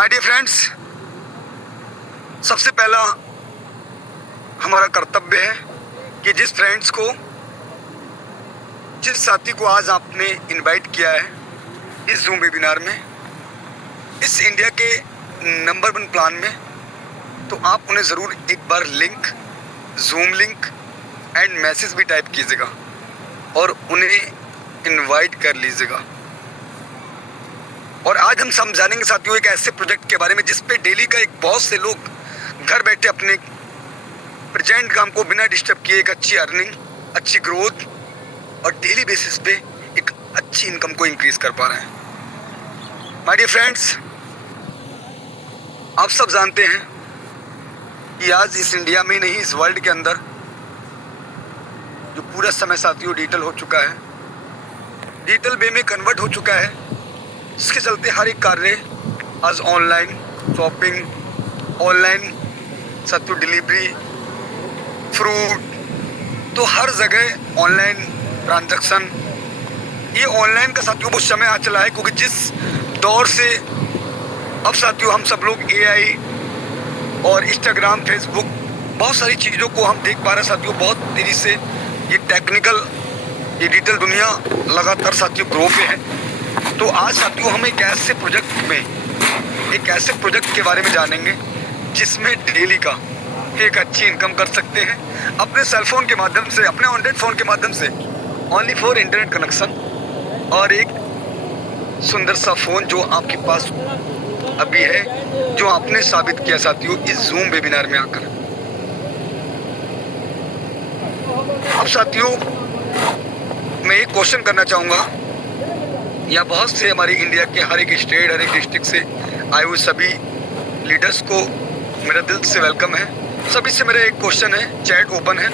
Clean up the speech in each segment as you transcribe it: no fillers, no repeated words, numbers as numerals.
My dear friends, सबसे पहला हमारा कर्तव्य है कि जिस साथी को आज आपने इनवाइट किया है इस जूम वेबिनार में, इस इंडिया के नंबर 1 प्लान में, तो आप उन्हें ज़रूर एक बार जूम लिंक एंड मैसेज भी टाइप कीजिएगा और उन्हें इनवाइट कर लीजिएगा। और आज हम समझानेंगे साथियों एक ऐसे प्रोजेक्ट के बारे में जिस पे डेली का एक बहुत से लोग घर बैठे अपने प्रेजेंट काम को बिना डिस्टर्ब किए एक अच्छी अर्निंग, अच्छी ग्रोथ और डेली बेसिस पे एक अच्छी इनकम को इंक्रीज कर पा रहे हैं। माय डियर फ्रेंड्स, आप सब जानते हैं कि आज इस इंडिया में नहीं, इस वर्ल्ड के अंदर जो पूरा समय साथियों डिजिटल हो चुका है, डिजिटल वे में कन्वर्ट हो चुका है, इसके चलते हर एक कार्य आज ऑनलाइन शॉपिंग, ऑनलाइन साथियों डिलीवरी, फ्रूट, तो हर जगह ऑनलाइन ट्रांजैक्शन, ये ऑनलाइन का साथियों वो समय आ चला है क्योंकि जिस दौर से अब साथियों हम सब लोग एआई और इंस्टाग्राम, फेसबुक, बहुत सारी चीज़ों को हम देख पा रहे हैं साथियों। बहुत तेज़ी से ये टेक्निकल, ये डिजिटल दुनिया लगातार साथियों ग्रो पे है। तो आज साथियों हम एक ऐसे प्रोजेक्ट के बारे में जानेंगे जिसमें डेली का एक अच्छी इनकम कर सकते हैं अपने सेलफोन के माध्यम से, अपने एंड्रॉइड फ़ोन के माध्यम से, ओनली फॉर इंटरनेट कनेक्शन और एक सुंदर सा फ़ोन जो आपके पास अभी है, जो आपने साबित किया साथियों इस जूम वेबिनार में आकर। अब साथियों मैं एक क्वेश्चन करना चाहूँगा, या बहुत से हमारे इंडिया के हर एक स्टेट, हर एक डिस्ट्रिक्ट से आए हुए सभी लीडर्स को मेरा दिल से वेलकम है। सभी से मेरा एक क्वेश्चन है, चैट ओपन है,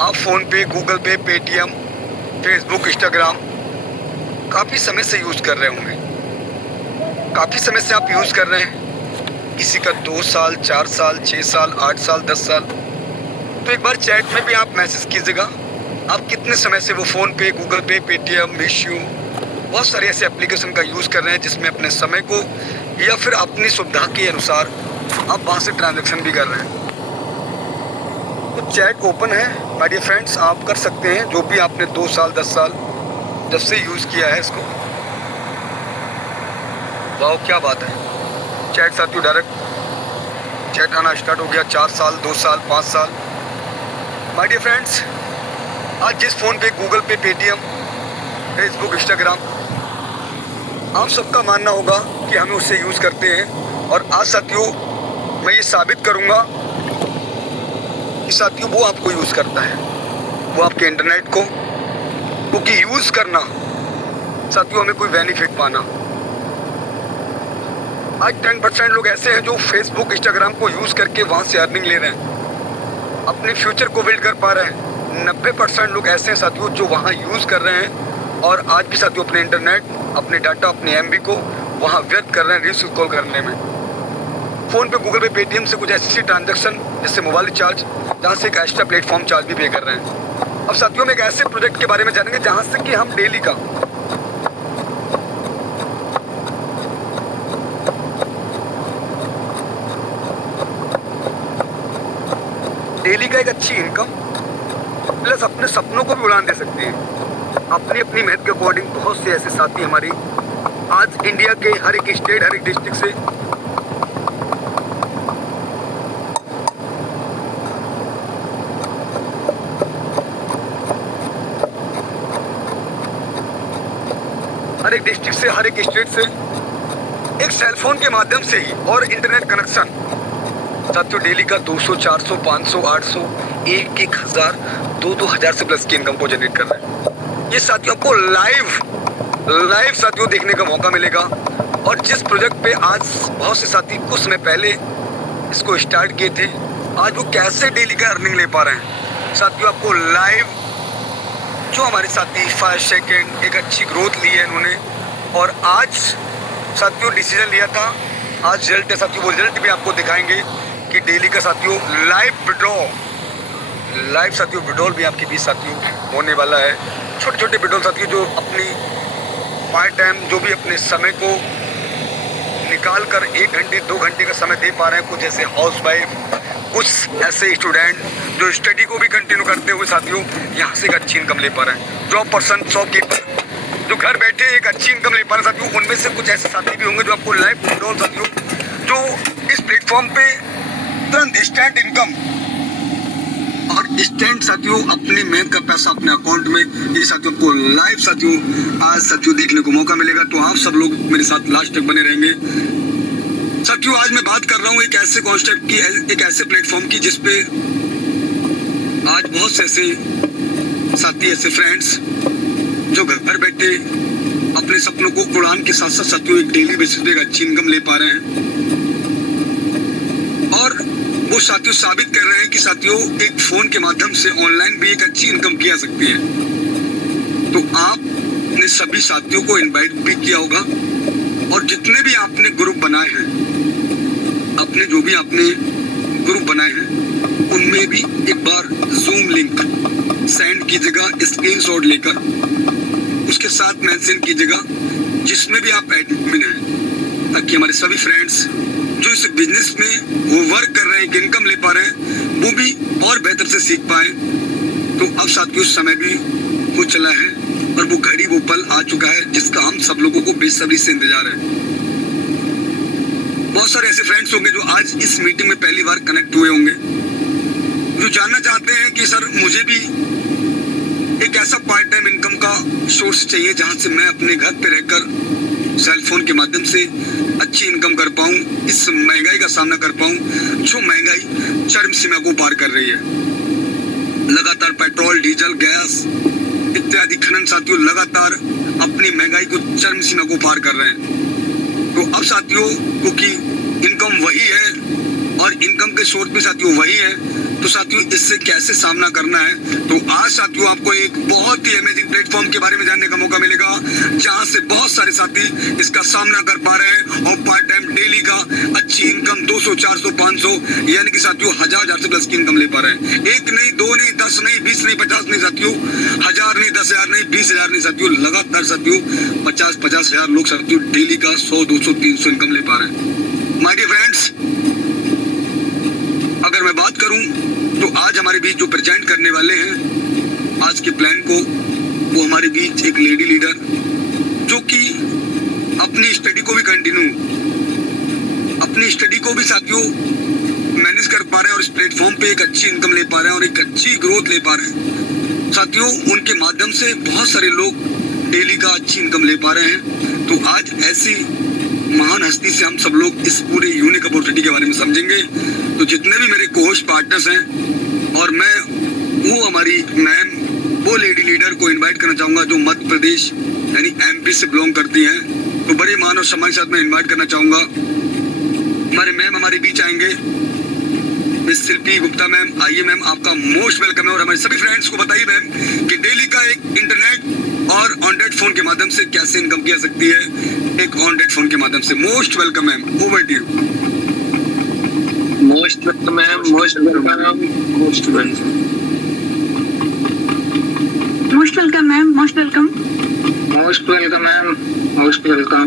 आप फ़ोन पे, गूगल पे, पेटीएम, फेसबुक, इंस्टाग्राम काफ़ी समय से यूज़ कर रहे होंगे, काफ़ी समय से आप यूज़ कर रहे हैं, किसी का 2 साल, 4 साल, 6 साल, 8 साल, 10 साल। तो एक बार चैट में भी आप मैसेज कीजिएगा आप कितने समय से वो फ़ोन पे, गूगल पे, पेटीएम, मीशो, बहुत सारे ऐसे एप्लीकेशन का यूज़ कर रहे हैं जिसमें अपने समय को या फिर अपनी सुविधा के अनुसार आप वहाँ से ट्रांजैक्शन भी कर रहे हैं। तो चैट ओपन है माय डियर फ्रेंड्स, आप कर सकते हैं जो भी आपने 2 साल, 10 साल जब से यूज़ किया है इसको। वाह क्या बात है, चैट साथियों डायरेक्ट चैट आना स्टार्ट हो गया। 4 साल, 2 साल, 5 साल। माय डियर फ्रेंड्स, आज जिस फ़ोन पे, गूगल पे, पेटीएम, फेसबुक, इंस्टाग्राम, आप सबका मानना होगा कि हम उससे यूज़ करते हैं। और आज साथियों मैं ये साबित करूँगा कि साथियों वो आपको यूज़ करता है, वो आपके इंटरनेट को, क्योंकि यूज़ करना साथियों हमें कोई बेनिफिट पाना। आज 10% लोग ऐसे हैं जो फेसबुक, इंस्टाग्राम को यूज़ करके वहाँ से अर्निंग ले रहे हैं, अपने फ्यूचर को बिल्ड कर पा रहे हैं। 90% लोग ऐसे हैं साथियों जो वहाँ यूज़ कर रहे हैं और आज भी साथियों अपने इंटरनेट, अपने डाटा, अपने एमबी को वहाँ व्यर्थ कर रहे हैं रील्स कॉल करने में। फ़ोन पे, गूगल पे, पेटीएम से कुछ ऐसी ट्रांजैक्शन जैसे मोबाइल रिचार्ज, जहाँ से एक एक्स्ट्रा प्लेटफॉर्म चार्ज भी पे कर रहे हैं। अब साथियों में एक ऐसे प्रोजेक्ट के बारे में जानेंगे जहाँ से कि हम डेली का एक अच्छी इनकम प्लस अपने सपनों को भी उड़ान दे सकते हैं अपनी अपनी मेहनत के अकॉर्डिंग। बहुत से ऐसे साथी हमारी आज इंडिया के हर एक स्टेट, हर एक डिस्ट्रिक्ट से हर एक डिस्ट्रिक्ट से, हर एक स्टेट से एक सेलफोन के माध्यम से ही और इंटरनेट कनेक्शन साथियों डेली का 200, 400, 500, 800, 1,000, 2,000 से प्लस की इनकम को जनरेट कर रहे हैं। ये साथियों को लाइव साथियों देखने का मौका मिलेगा। और जिस प्रोजेक्ट पे आज बहुत से साथी कुछ समय पहले इसको स्टार्ट किए थे, आज वो कैसे डेली का अर्निंग ले पा रहे हैं साथियों, आपको लाइव जो हमारे साथी 5 सेकेंड एक अच्छी ग्रोथ ली है इन्होंने, और आज साथियों डिसीजन लिया था, आज रिजल्ट है साथियों, वो रिजल्ट भी आपको दिखाएंगे कि डेली का साथियों लाइव साथियों विड्रॉल भी आपके बीच साथियों होने वाला है। छोटे छोटे विड्रॉल साथियों जो अपनी पार्ट टाइम, जो भी अपने समय को निकाल कर 1 घंटे 2 घंटे का समय दे पा रहे हैं। कुछ ऐसे हाउस वाइफ, कुछ ऐसे स्टूडेंट जो स्टडी को भी कंटिन्यू करते हुए साथियों यहाँ से एक अच्छी इनकम ले पा रहे हैं। जॉब पर्सन, शॉपकीपर जो घर बैठे एक अच्छी इनकम ले पा रहे हैं साथियों, उनमें से कुछ ऐसे साथी भी होंगे जो आपको लाइव विड्रॉल साथियों जो इस प्लेटफॉर्म पे तुरंत इंस्टेंट इनकम और इंस्टेंट साथियों अपने मेहनत का पैसा अपने अकाउंट में, ये साथियों को लाइव साथियों आज साथियों देखने को मौका मिलेगा। तो आप सब लोग मेरे साथ लास्ट तक बने रहेंगे साथियों। आज मैं बात कर रहा हूँ एक ऐसे कॉन्सेप्ट की, एक ऐसे प्लेटफॉर्म की जिसपे आज बहुत से ऐसे साथी, ऐसे फ्रेंड्स जो घर बैठे अपने सपनों को उड़ान के साथ साथ साथियों एक डेली बेसिस पे एक अच्छी इनकम ले पा रहे हैं और वो साथियों साबित कर रहे हैं कि साथियों एक फोन के माध्यम से ऑनलाइन भी एक अच्छी इनकम की जा सकती है। तो आपने सभी साथियों को इनवाइट भी किया होगा और जितने भी आपने ग्रुप बनाए हैं, अपने जो भी आपने ग्रुप बनाए हैं उनमें भी एक बार जूम लिंक सेंड कीजिएगा स्क्रीनशॉट लेकर, उसके साथ मेंशन कीजिएगा जिसमें भी आप एडमिन हैं, ताकि हमारे सभी फ्रेंड्स जो इस बिजनेस में वो वर्क कर रहे हैं, इनकम ले पा रहे हैं, वो भी और बेहतर से सीख पाए। तो अब साथियों समय भी वो चला है और वो घड़ी वो पल आ चुका है जिसका हम सब लोगों को बेसब्री से इंतजार है। बहुत सारे ऐसे फ्रेंड्स होंगे जो आज इस मीटिंग में पहली बार कनेक्ट हुए होंगे, जो जानना चाहते हैं कि सर मुझे भी एक ऐसा पार्ट टाइम इनकम का सोर्स चाहिए जहां से मैं अपने घर पे रहकर सेल फोन के माध्यम से अच्छी इनकम कर पाऊं, इस महंगाई का सामना कर पाऊं जो महंगाई चरम सीमा को पार कर रही है। लगातार पेट्रोल, डीजल, गैस इत्यादि खनन साथियों लगातार अपनी महंगाई को चरम सीमा को पार कर रहे हैं। तो अब साथियों क्योंकि इनकम वही है और इनकम के सोर्स भी साथियों वही है, तो साथियों इससे कैसे सामना करना है, तो आज साथियों आपको एक बहुत ही अमेजिंग प्लेटफॉर्म के बारे में जानने का मौका मिलेगा जहां से बहुत सारे साथी इसका सामना कर पा रहे हैं और पार्ट टाइम डेली का अच्छी इनकम 200, 400, 500 यानी कि साथियों 1000 से प्लस की इनकम ले पा रहे हैं। 1 नहीं, 2 नहीं, 10 नहीं, 20 नहीं, 50 नहीं साथियों, 1000 नहीं, 10,000 नहीं, 20,000 नहीं साथियों, लगातार साथियों 50,000 लोग साथियों डेली का 100, 200, 300 इनकम ले पा रहे हैं। माय डियर फ्रेंड्स, अगर मैं बात करूं तो आज हमारे बीच जो प्रेजेंट करने वाले हैं आज के प्लान को, वो हमारे बीच एक लेडी लीडर जो कि अपनी स्टडी को भी कंटिन्यू, अपनी स्टडी को भी साथियों मैनेज कर पा रहे हैं और इस प्लेटफॉर्म पे एक अच्छी इनकम ले पा रहे हैं और एक अच्छी ग्रोथ ले पा रहे हैं साथियों। उनके माध्यम से बहुत सारे लोग डेली का अच्छी इनकम ले पा रहे हैं। तो आज ऐसी महान हस्ती से हम सब लोग इस पूरे यूनिक अपॉर्चुनिटी के बारे में समझेंगे। तो जितने भी मेरे कोहोस्ट पार्टनर्स हैं और मैं वो हमारी मैम, वो लेडी लीडर को इनवाइट करना चाहूँगा जो मध्य प्रदेश यानी एमपी से बिलोंग करती हैं। तो बड़े मान और सम्मान के साथ मैं इन्वाइट करना चाहूँगा, हमारे मैम हमारे बीच आएंगे, मिस शिल्पी गुप्ता मैम। आइए मैम, आपका मोस्ट वेलकम है और हमारे सभी फ्रेंड्स को बताइए मैम कि डेली का एक इंटरनेट और ऑनडेड फोन के माध्यम से कैसे इनकम की जा सकती है, एक ऑनडेड फोन के माध्यम से। Most welcome ma'am, over to you. Most welcome ma'am, most welcome, most welcome, most welcome ma'am, most welcome, most welcome ma'am, most welcome,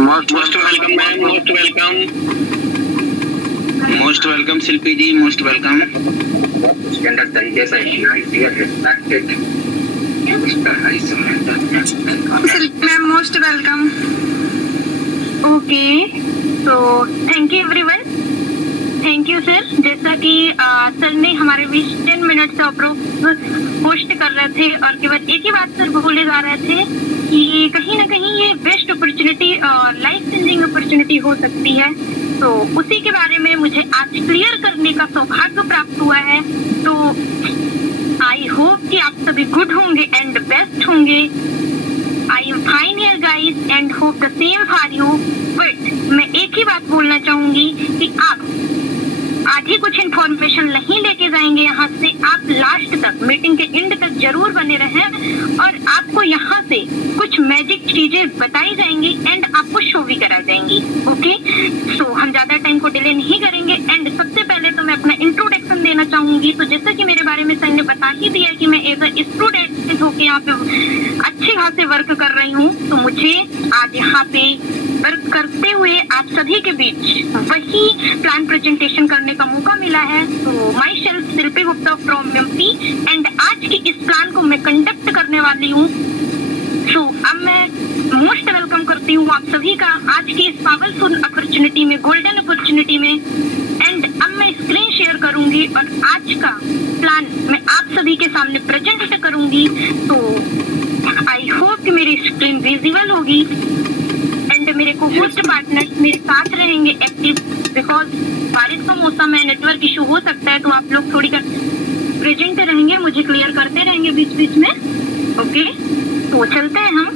most welcome ma'am, most welcome, most welcome Shilpi ji, most welcome. Standard तरीके से respected ma'am, most welcome. Okay, तो thank you everyone, thank you sir. जैसा कि sir ने हमारे बीच 10 minute से post कर रहे थे और केवल एक ही बात सर बोले जा रहे थे कि कहीं ना कहीं ये बेस्ट अपॉर्चुनिटी और लाइफ चेंजिंग अपॉर्चुनिटी हो सकती है। तो उसी के बारे में मुझे आज क्लियर करने का सौभाग्य प्राप्त हुआ है। तो आई होप कि आप सभी गुड होंगे एंड बेस्ट होंगे। I am fine here guys and hope the same for you. But मैं एक ही बात बोलना चाहूंगी कि आप आधी कुछ इन्फॉर्मेशन नहीं लेके जाएंगे यहाँ से, आप लास्ट तक मीटिंग के एंड तक जरूर बने रहें और आपको यहाँ से कुछ मैजिक चीजें बताई जाएंगी एंड आपको शो भी करा जाएंगी। ओके, सो हम ज्यादा टाइम को डिले नहीं करेंगे एंड सबसे पहले तो मैं अपना इंट्रोडक्शन देना चाहूंगी। तो जैसा कि मेरे बारे में सर ने बता ही दिया कि मैं एज अ स्टूडेंट होकर के यहाँ पे अच्छे खासे वर्क कर रही हूँ, तो मुझे आज यहाँ पे वर्क करते हुए आप सभी के बीच वही प्लान प्रेजेंटेशन करने का मौका मिला है। तो my self Shilpi Gupta from MP and आज के इस प्लान को मैं कंडक्ट करने वाली हूँ। तो अब मैं मोस्ट वेलकम करती हूँ आप सभी का आज की इस पावरफुल अपॉर्चुनिटी में, गोल्डन अपॉर्चुनिटी में। एंड अब मैं स्क्रीन शेयर करूंगी और आज का प्लान मैं आप सभी के सामने प्रेजेंट करूंगी। तो आई होप कि मेरी स्क्रीन विजिबल होगी एंड मेरे को होस्ट पार्टनर्स मेरे साथ रहेंगे एक्टिव, बिकॉज बारिश का मौसम है, नेटवर्क इशू हो सकता है, तो आप लोग थोड़ी प्रेजेंट रहेंगे, मुझे क्लियर करते रहेंगे बीच बीच में। ओके, तो चलते हैं हम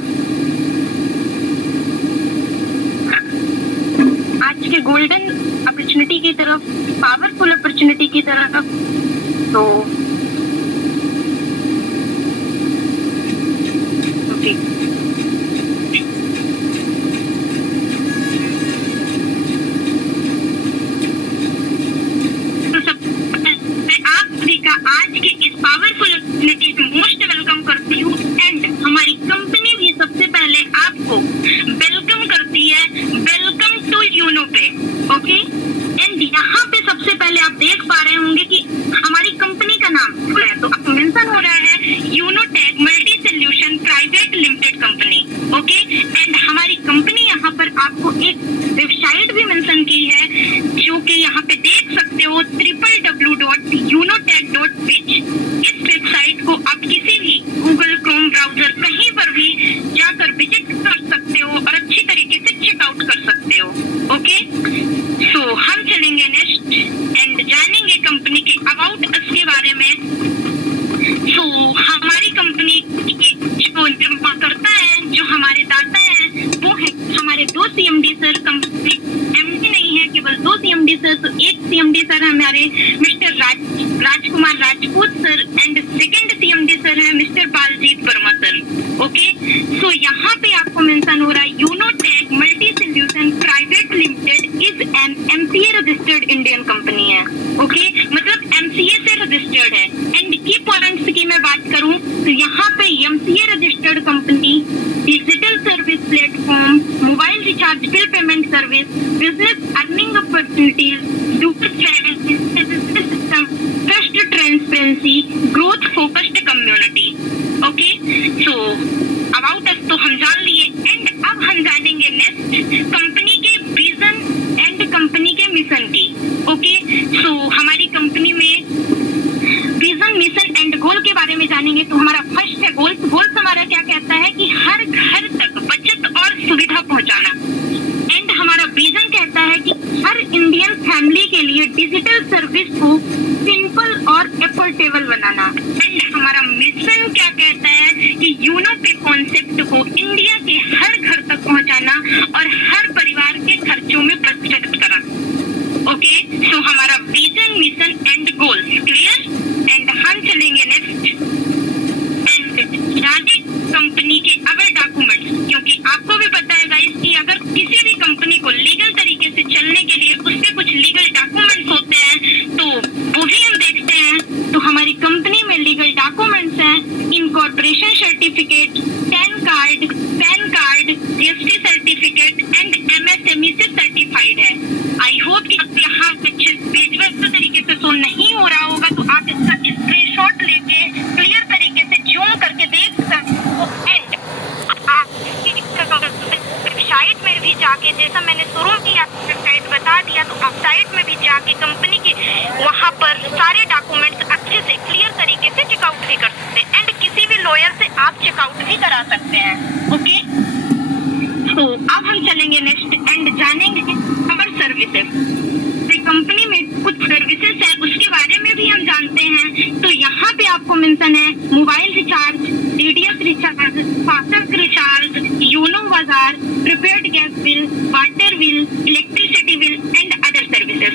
आज के गोल्डन अपॉर्चुनिटी की तरफ, पावरफुल अपॉर्चुनिटी की तरफ। तो ओके, तो मैं आप सभी का आज के इस पावरफुल अपॉर्चुनिटी में मोस्ट वेलकम करती हूँ एंड हमारी कंपनी भी सबसे पहले आपको वेलकम करती है। वेलकम टू यूनो पे। ओके, एंड यहाँ पे सबसे पहले आप देख पा रहे होंगे कि हमारी कंपनी का नाम है, तो मेंशन हो रहा है Unotech multi solution private limited company. Okay, and हमारी कंपनी यहाँ पर आपको एक वेबसाइट भी मेंशन की है, जो कि यहाँ पे देख सकते हो www.unotech.biz। इस वेबसाइट को आप किसी भी गूगल क्रोम ब्राउजर कहीं पर भी जाकर विजिट कर सकते हो और अच्छी तरीके से चेकआउट कर सकते हो। ओके, सो हम चलेंगे नेक्स्ट एंड जानेंगे कंपनी के अबाउट अस के बारे में। सो हमारी कंपनी जो निर्माण करता है, जो हमारे दाता है, वो है हमारे दो सीएमडी सर। कंपनी एमडी नहीं है, केवल दो सीएमडी सर। तो एक सीएमडी सर हमारे mister Rajkumar Rajput sir and second CMD sir है mister Baljeet Verma sir. Okay, so यहाँ पे आपको मेंशन हो रहा है Unotech multi solution private limited is an MCA registered Indian company है। ओके, मतलब एमसीए से रजिस्टर्ड है। एंड की पॉइंट्स की मैं बात करूं तो यहाँ पे MCA registered company digital service platform, mobile recharge bill payment service, business earning opportunities, system, trust, transparency, growth focused community. Okay, so about us तो हम जान लिए एंड अब हम जानेंगे नेक्स्ट कंपनी के विजन एंड कंपनी के मिशन की। ओके, सो हमारी कंपनी में विजन, मिशन एंड गोल के बारे में जानेंगे। तो हमारा फर्स्ट है गोल। गोल्स हमारा क्या कहता है कि हर घर तक बचत और सुविधा पहुंचाना। एंड हमारा विजन कहता है कि हर इंडियन फैमिली के लिए डिजिटल सर्विस को सिंपल और एफोर्डेबल बनाना। एंड हमारा मिशन क्या कहता है कि यूनो के कॉन्सेप्ट को इंडिया के हर घर तक पहुंचाना और हर परिवार के खर्चों में बचत कराना। ओके, सो हमारा vision, mission and goal clear. And हम चलेंगे नेक्स्ट एंड जाने कंपनी के अदर डॉक्यूमेंट्स, क्योंकि आपको भी पता है गाइस कि अगर किसी भी कंपनी को लीगल तरीके से चलने के लिए उसके कुछ लीगल डॉक्यूमेंट्स होते हैं, तो वो भी हम देखते हैं। तो हमारी कंपनी में लीगल डॉक्यूमेंट्स हैं incorporation certificate, pan card, GST certificate and MSME से सर्टिफाइड है। आई होप कि आप यहाँ विजुअल तरीके से शो नहीं हो रहा होगा, तो आप इसका स्क्रीनशॉट लेके क्लियर तरीके से जूम करके देख सकते हो। एंड आप वेबसाइट में भी जाके, जैसा मैंने शुरू में आपको वेबसाइट बता दिया, तो आप साइट में भी जाके कंपनी के वहाँ पर सारे डॉक्यूमेंट्स अच्छे से क्लियर तरीके से चेकआउट भी कर सकते हैं एंड किसी भी लॉयर से आप चेकआउट भी करा सकते हैं। ओके, तो अब हम चलेंगे नेक्स्ट एंड जानेंगे अवर सर्विसेज। कंपनी में कुछ सर्विसेज है, उसके बारे में भी हम जानते हैं। तो यहाँ पे आपको मेंशन है mobile recharge, DDS recharge, FASTag recharge, Uno Bazaar, prepaid gas bill, water bill, electricity bill and other services.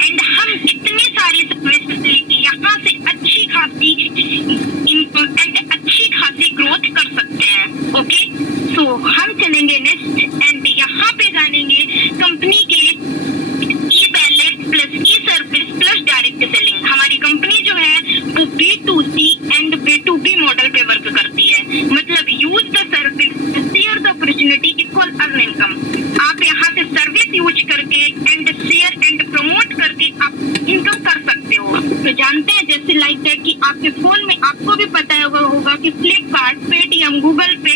And हम इतनी सारी सर्विसेज यहाँ से अच्छी खासी ग्रोथ कर सकते हैं। ओके, सो हम चलेंगे नेक्स्ट एंड यहाँ पे आपके फोन में आपको भी पता होगा कि फ्लिपकार्ट, पेटीएम, गूगल पे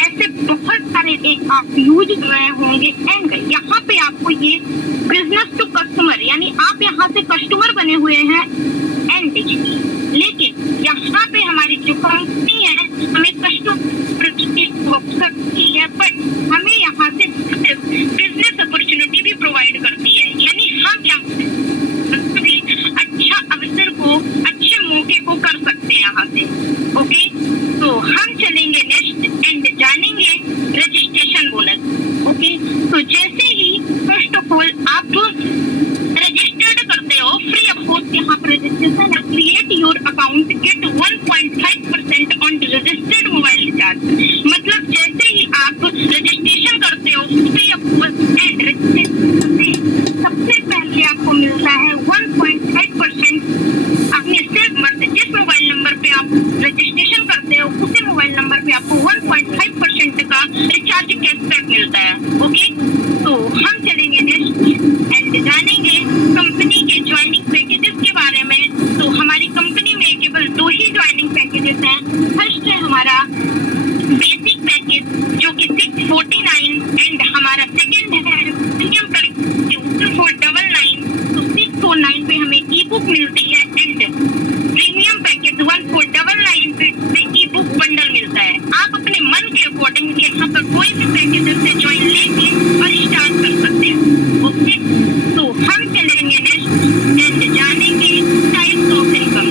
ऐसे बहुत सारे ऐप आप यूज कर रहे होंगे। एंड यहाँ पे आपको ये बिजनेस टू कस्टमर यानी आप यहाँ से कस्टमर बने हुए हैं एंड लेकिन यहाँ पे हमारी जो कंपनी है हमें कस्टमर करती है बट हमें यहाँ से बिजनेस अपॉर्चुनिटी भी प्रोवाइड करती है। यानी हम यहाँ अच्छा अवसर को, अच्छे मौके को कर सकते हैं यहाँ से। ओके, तो हम चलेंगे नेक्स्ट एंड जानेंगे रजिस्ट्रेशन बोनस। ओके, तो जैसे ही फर्स्ट ऑफ ऑल आप रजिस्टर्ड करते हो फ्री ऑफ कॉस्ट यहाँ पर रजिस्ट्रेशन है, create your account, get 1.5% on registered mobile recharge. मतलब जैसे ही आप रजिस्ट्रेशन करते हो free of cost and registration से सबसे पहले आपको मिलता है 1.5% अपने सिर्फ जिस मोबाइल नंबर पे आप रजिस्ट्रेशन करते हो उसी मोबाइल नंबर पे आपको 1.5% का रिचार्ज कैशबैक मिलता है। ओके, तो हम चलेंगे नेक्स्ट एंड जानेंगे कंपनी के ज्वाइनिंग पैकेजेस के बारे में। तो हमारी कंपनी में केवल 2 ही ज्वाइनिंग पैकेजेस हैं। फर्स्ट है हमारा बेसिक पैकेज जो कि 649 एंड हमारा सेकंड है प्रीमियम पैकेज 499। तो 649 पे हमें ई बुक मिलती है एंड प्रीमियम पैकेज 1499 पे ई बुक बंडल मिलता है। आप अपने मन के अकॉर्डिंग यहाँ पर कोई भी पैकेज से ज्वाइन लेके और स्टार्ट कर सकते हैं। ओके, तो हम चलेंगे नेक्स्ट एंड जानेंगे टाइप्स ऑफ इनकम।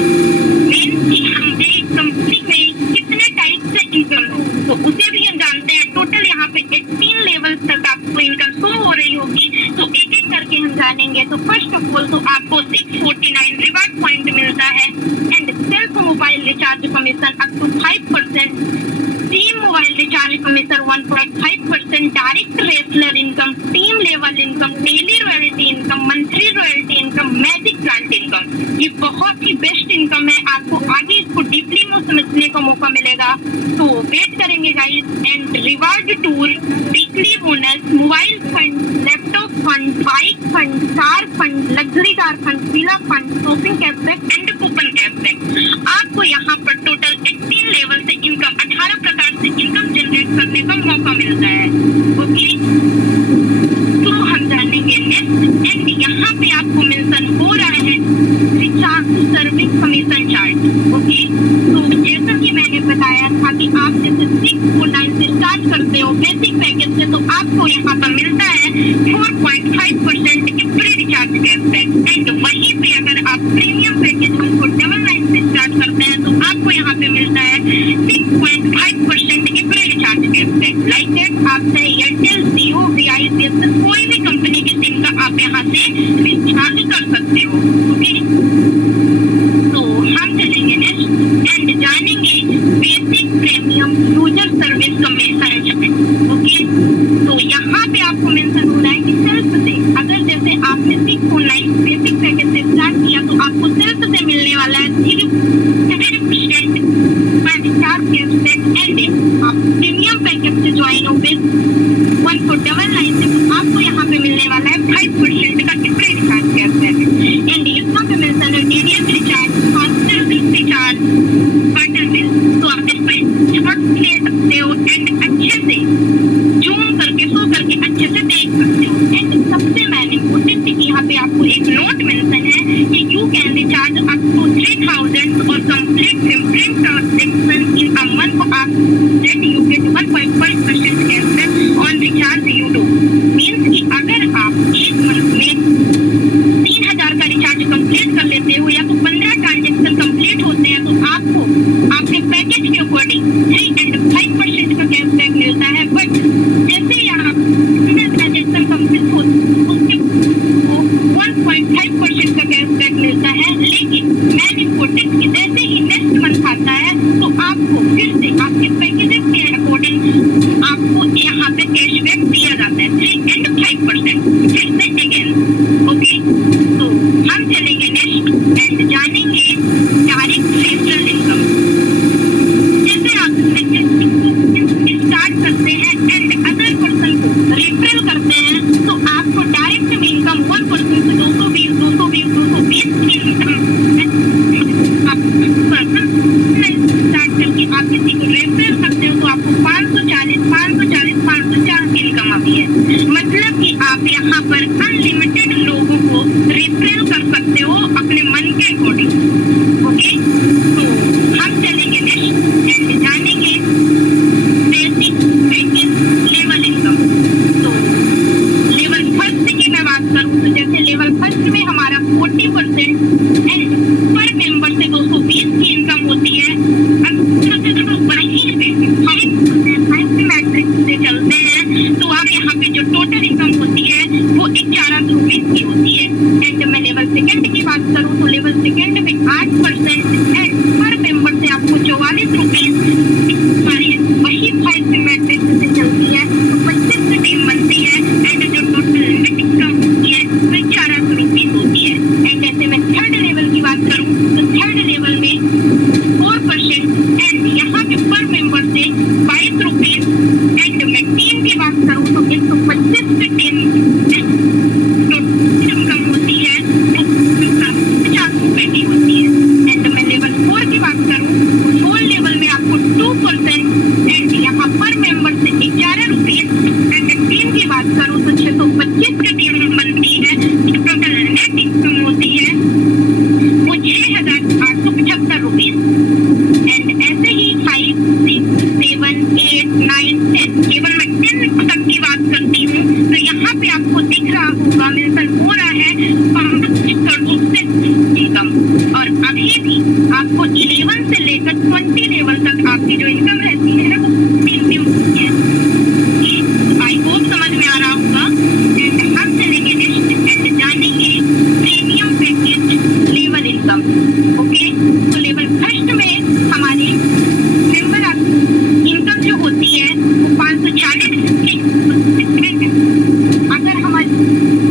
मीन्स कि हमारे कंपनी में कितने टाइप से इनकम है तो उसे भी हम जानते हैं। टोटल यहाँ पे 18 लेवल तक आपको इनकम शो हो रही होगी, तो एक एक करके हम जानेंगे। तो फर्स्ट ऑफ ऑल तो आपको 649 रिवार्ड पॉइंट मिलता है and self mobile recharge commission up to 5%, team mobile recharge commission 1.5%, direct referral income, team level income, daily royalty income, monthly royalty income, magic grant income. ये बहुत ही best income है। आपको आगे इसको डीपली में समझने का मौका मिलेगा, तो वेट करेंगे guys. And reward tour, weekly bonus, mobile fund, laptop fund, bike fund, car fund, luxury car fund, villa fund, shopping cashback and coupon cashback. आपको यहाँ पर टोटल 18 लेवल से इनकम, 18 प्रकार से इनकम जनरेट करने का मौका मिलता है। ओके, तो हम जानेंगे नेक्स्ट एंड यहाँ पे आपको मेंशन हो रहा है recharge service commission chart. Okay, तो जैसा कि मैंने बताया था कि आप जैसे 649 से स्टार्ट करते हो बेसिक पैकेज से, तो आपको यहाँ पर मिलता है 4.5% फ्री रिचार्ज कैशबैक एंड वहीं पे अगर आप प्रीमियम पैकेज 1.99 से स्टार्ट करते हैं तो आपको यहाँ पे मिलता है 6.5% free recharge cashback. Like that आप चाहे एयरटेल, जियो, वीआई, बीएसएनएल कोई भी कंपनी के सिम का आप यहाँ से रिचार्ज कर सकते हो। ओके, तो हम चलेंगे नेक्स्ट एंड जानेंगे basic premium user service commission. Okay, तो यहाँ पे आपको मेंशन हो रहा है कि सेल्फ से अगर जैसे आपने 649 बेसिक पैकेज से स्टार्ट किया तो आपको सेल्फ से मिलने वाला है 3% पर रिचार्ज कैशबैक एंड आप प्रीमियम पैकेज से ज्वाइन हो 1.99 से तो आपको यहाँ पे मिलने वाला है 5% का फ्री रिचार्ज कैशबैक एंड यहाँ पे मेंशन है DDS recharge, faster recharge, water bill. तो आप इस पे शॉर्ट ले सकते हो एंड अच्छे से जूम करके शो करके अच्छे से देख सकते हो। एंड सबसे मैंने इम्पोर्टेंट कि यहाँ पे आपको एक नोट मेंशन है कि you can recharge up to 3000 और complete 15 transaction in a month that you get 1.5% cashback on recharge you do. Means कि अगर आप एक मंथ में 3000 का रिचार्ज कंप्लीट कर लेते हो या तो 15 ट्रांजैक्शन कंप्लीट होते हैं तो आपको आपके पैकेज के अकॉर्डिंग 3 and 5% का कैशबैक मिलता है। बट जैसे ही आप ट्रांजैक्शन कंप्लीट होते उसके 1.5% का कैशबैक मिलता है। लेकिन मैन इम्पोर्टेंट कि जैसे ही नेक्स्ट मंथ आता है तो आपको फिर से आपके पैकेजेस के अकॉर्डिंग आपको यहाँ पे कैशबैक दिया जाता है 3 and 5% फिर से अगेन। ओके, तो हम चलेंगे नेक्स्ट एंड जानेंगे डायरेक्ट रेफरल इनकम। जैसे आप स्टार्ट करते हैं एंड अदर पर्सन को रेफरल करते हैं तो आपको डायरेक्ट इनकम 1% से 220 इनकम आप यहाँ पर अनलिमिटेड लोगों को रिफर कर सकते हो अपने मन के अकॉर्डिंग। ओके, तो हम चलेंगे नेक्स्ट एंड जानेंगे बेसिक पैकेज लेवल इनकम। तो लेवल फर्स्ट की मैं बात करूँ तो जैसे लेवल फर्स्ट में हमारा 40% एंड पर मेंबर से 220 की इनकम होती है। वहीं पे मैट्रिक्स से चलते हैं तो अब यहाँ पे जो टोटल इनकम होती है वो 11 रुपए की होती है। एंड मैं लेवल सेकंड की बात करूँ तो लेवल सेकंड में 8% एंड पर मेंबर से आपको 44 रुपए वही 5 मैट्रिक्स से चलती है तो 25 टीम बनती है। एंड जो टोटल नेट इनकम होती है वो 11 रुपए होती है। एंड ऐसे में थर्ड लेवल की बात करूँ तो थर्ड लेवल में 4% एंड यहाँ पे पर मेंबर से 22 रुपए। एंड मैं टीम की बात करूँ तो 125 टीम इनकम होती है 50 रुपए की होती है। एंड मैं लेवल 4 की बात करूँ तो 4 लेवल में आपको 2% एंड यहाँ पर मेंबर से 11 रुपए। एंड टीम की बात करूँ तो 625 की टीम बनती है। टोटल नेट इनकम होती है वो 6,875 रुपए। एंड ऐसे ही 5, 6, 7, 8, 9, 10 केवल मैं 10 तक की बात करती हूँ तो यहाँ पे आपको दिख रहा होगा मेंशन हो रहा है इनकम। और अभी भी आपको 11 से लेकर 20 लेवल तक आपकी जो इनकम रहती है वो कंटिन्यू है। आई होप समझ में आ रहा होगा। एंड हम चलेंगे नेक्स्ट एंड जानेंगे premium package level income. Okay, तो लेवल फर्स्ट में हमारी मेंबर इनकम जो होती है वो 540 अगर हमारी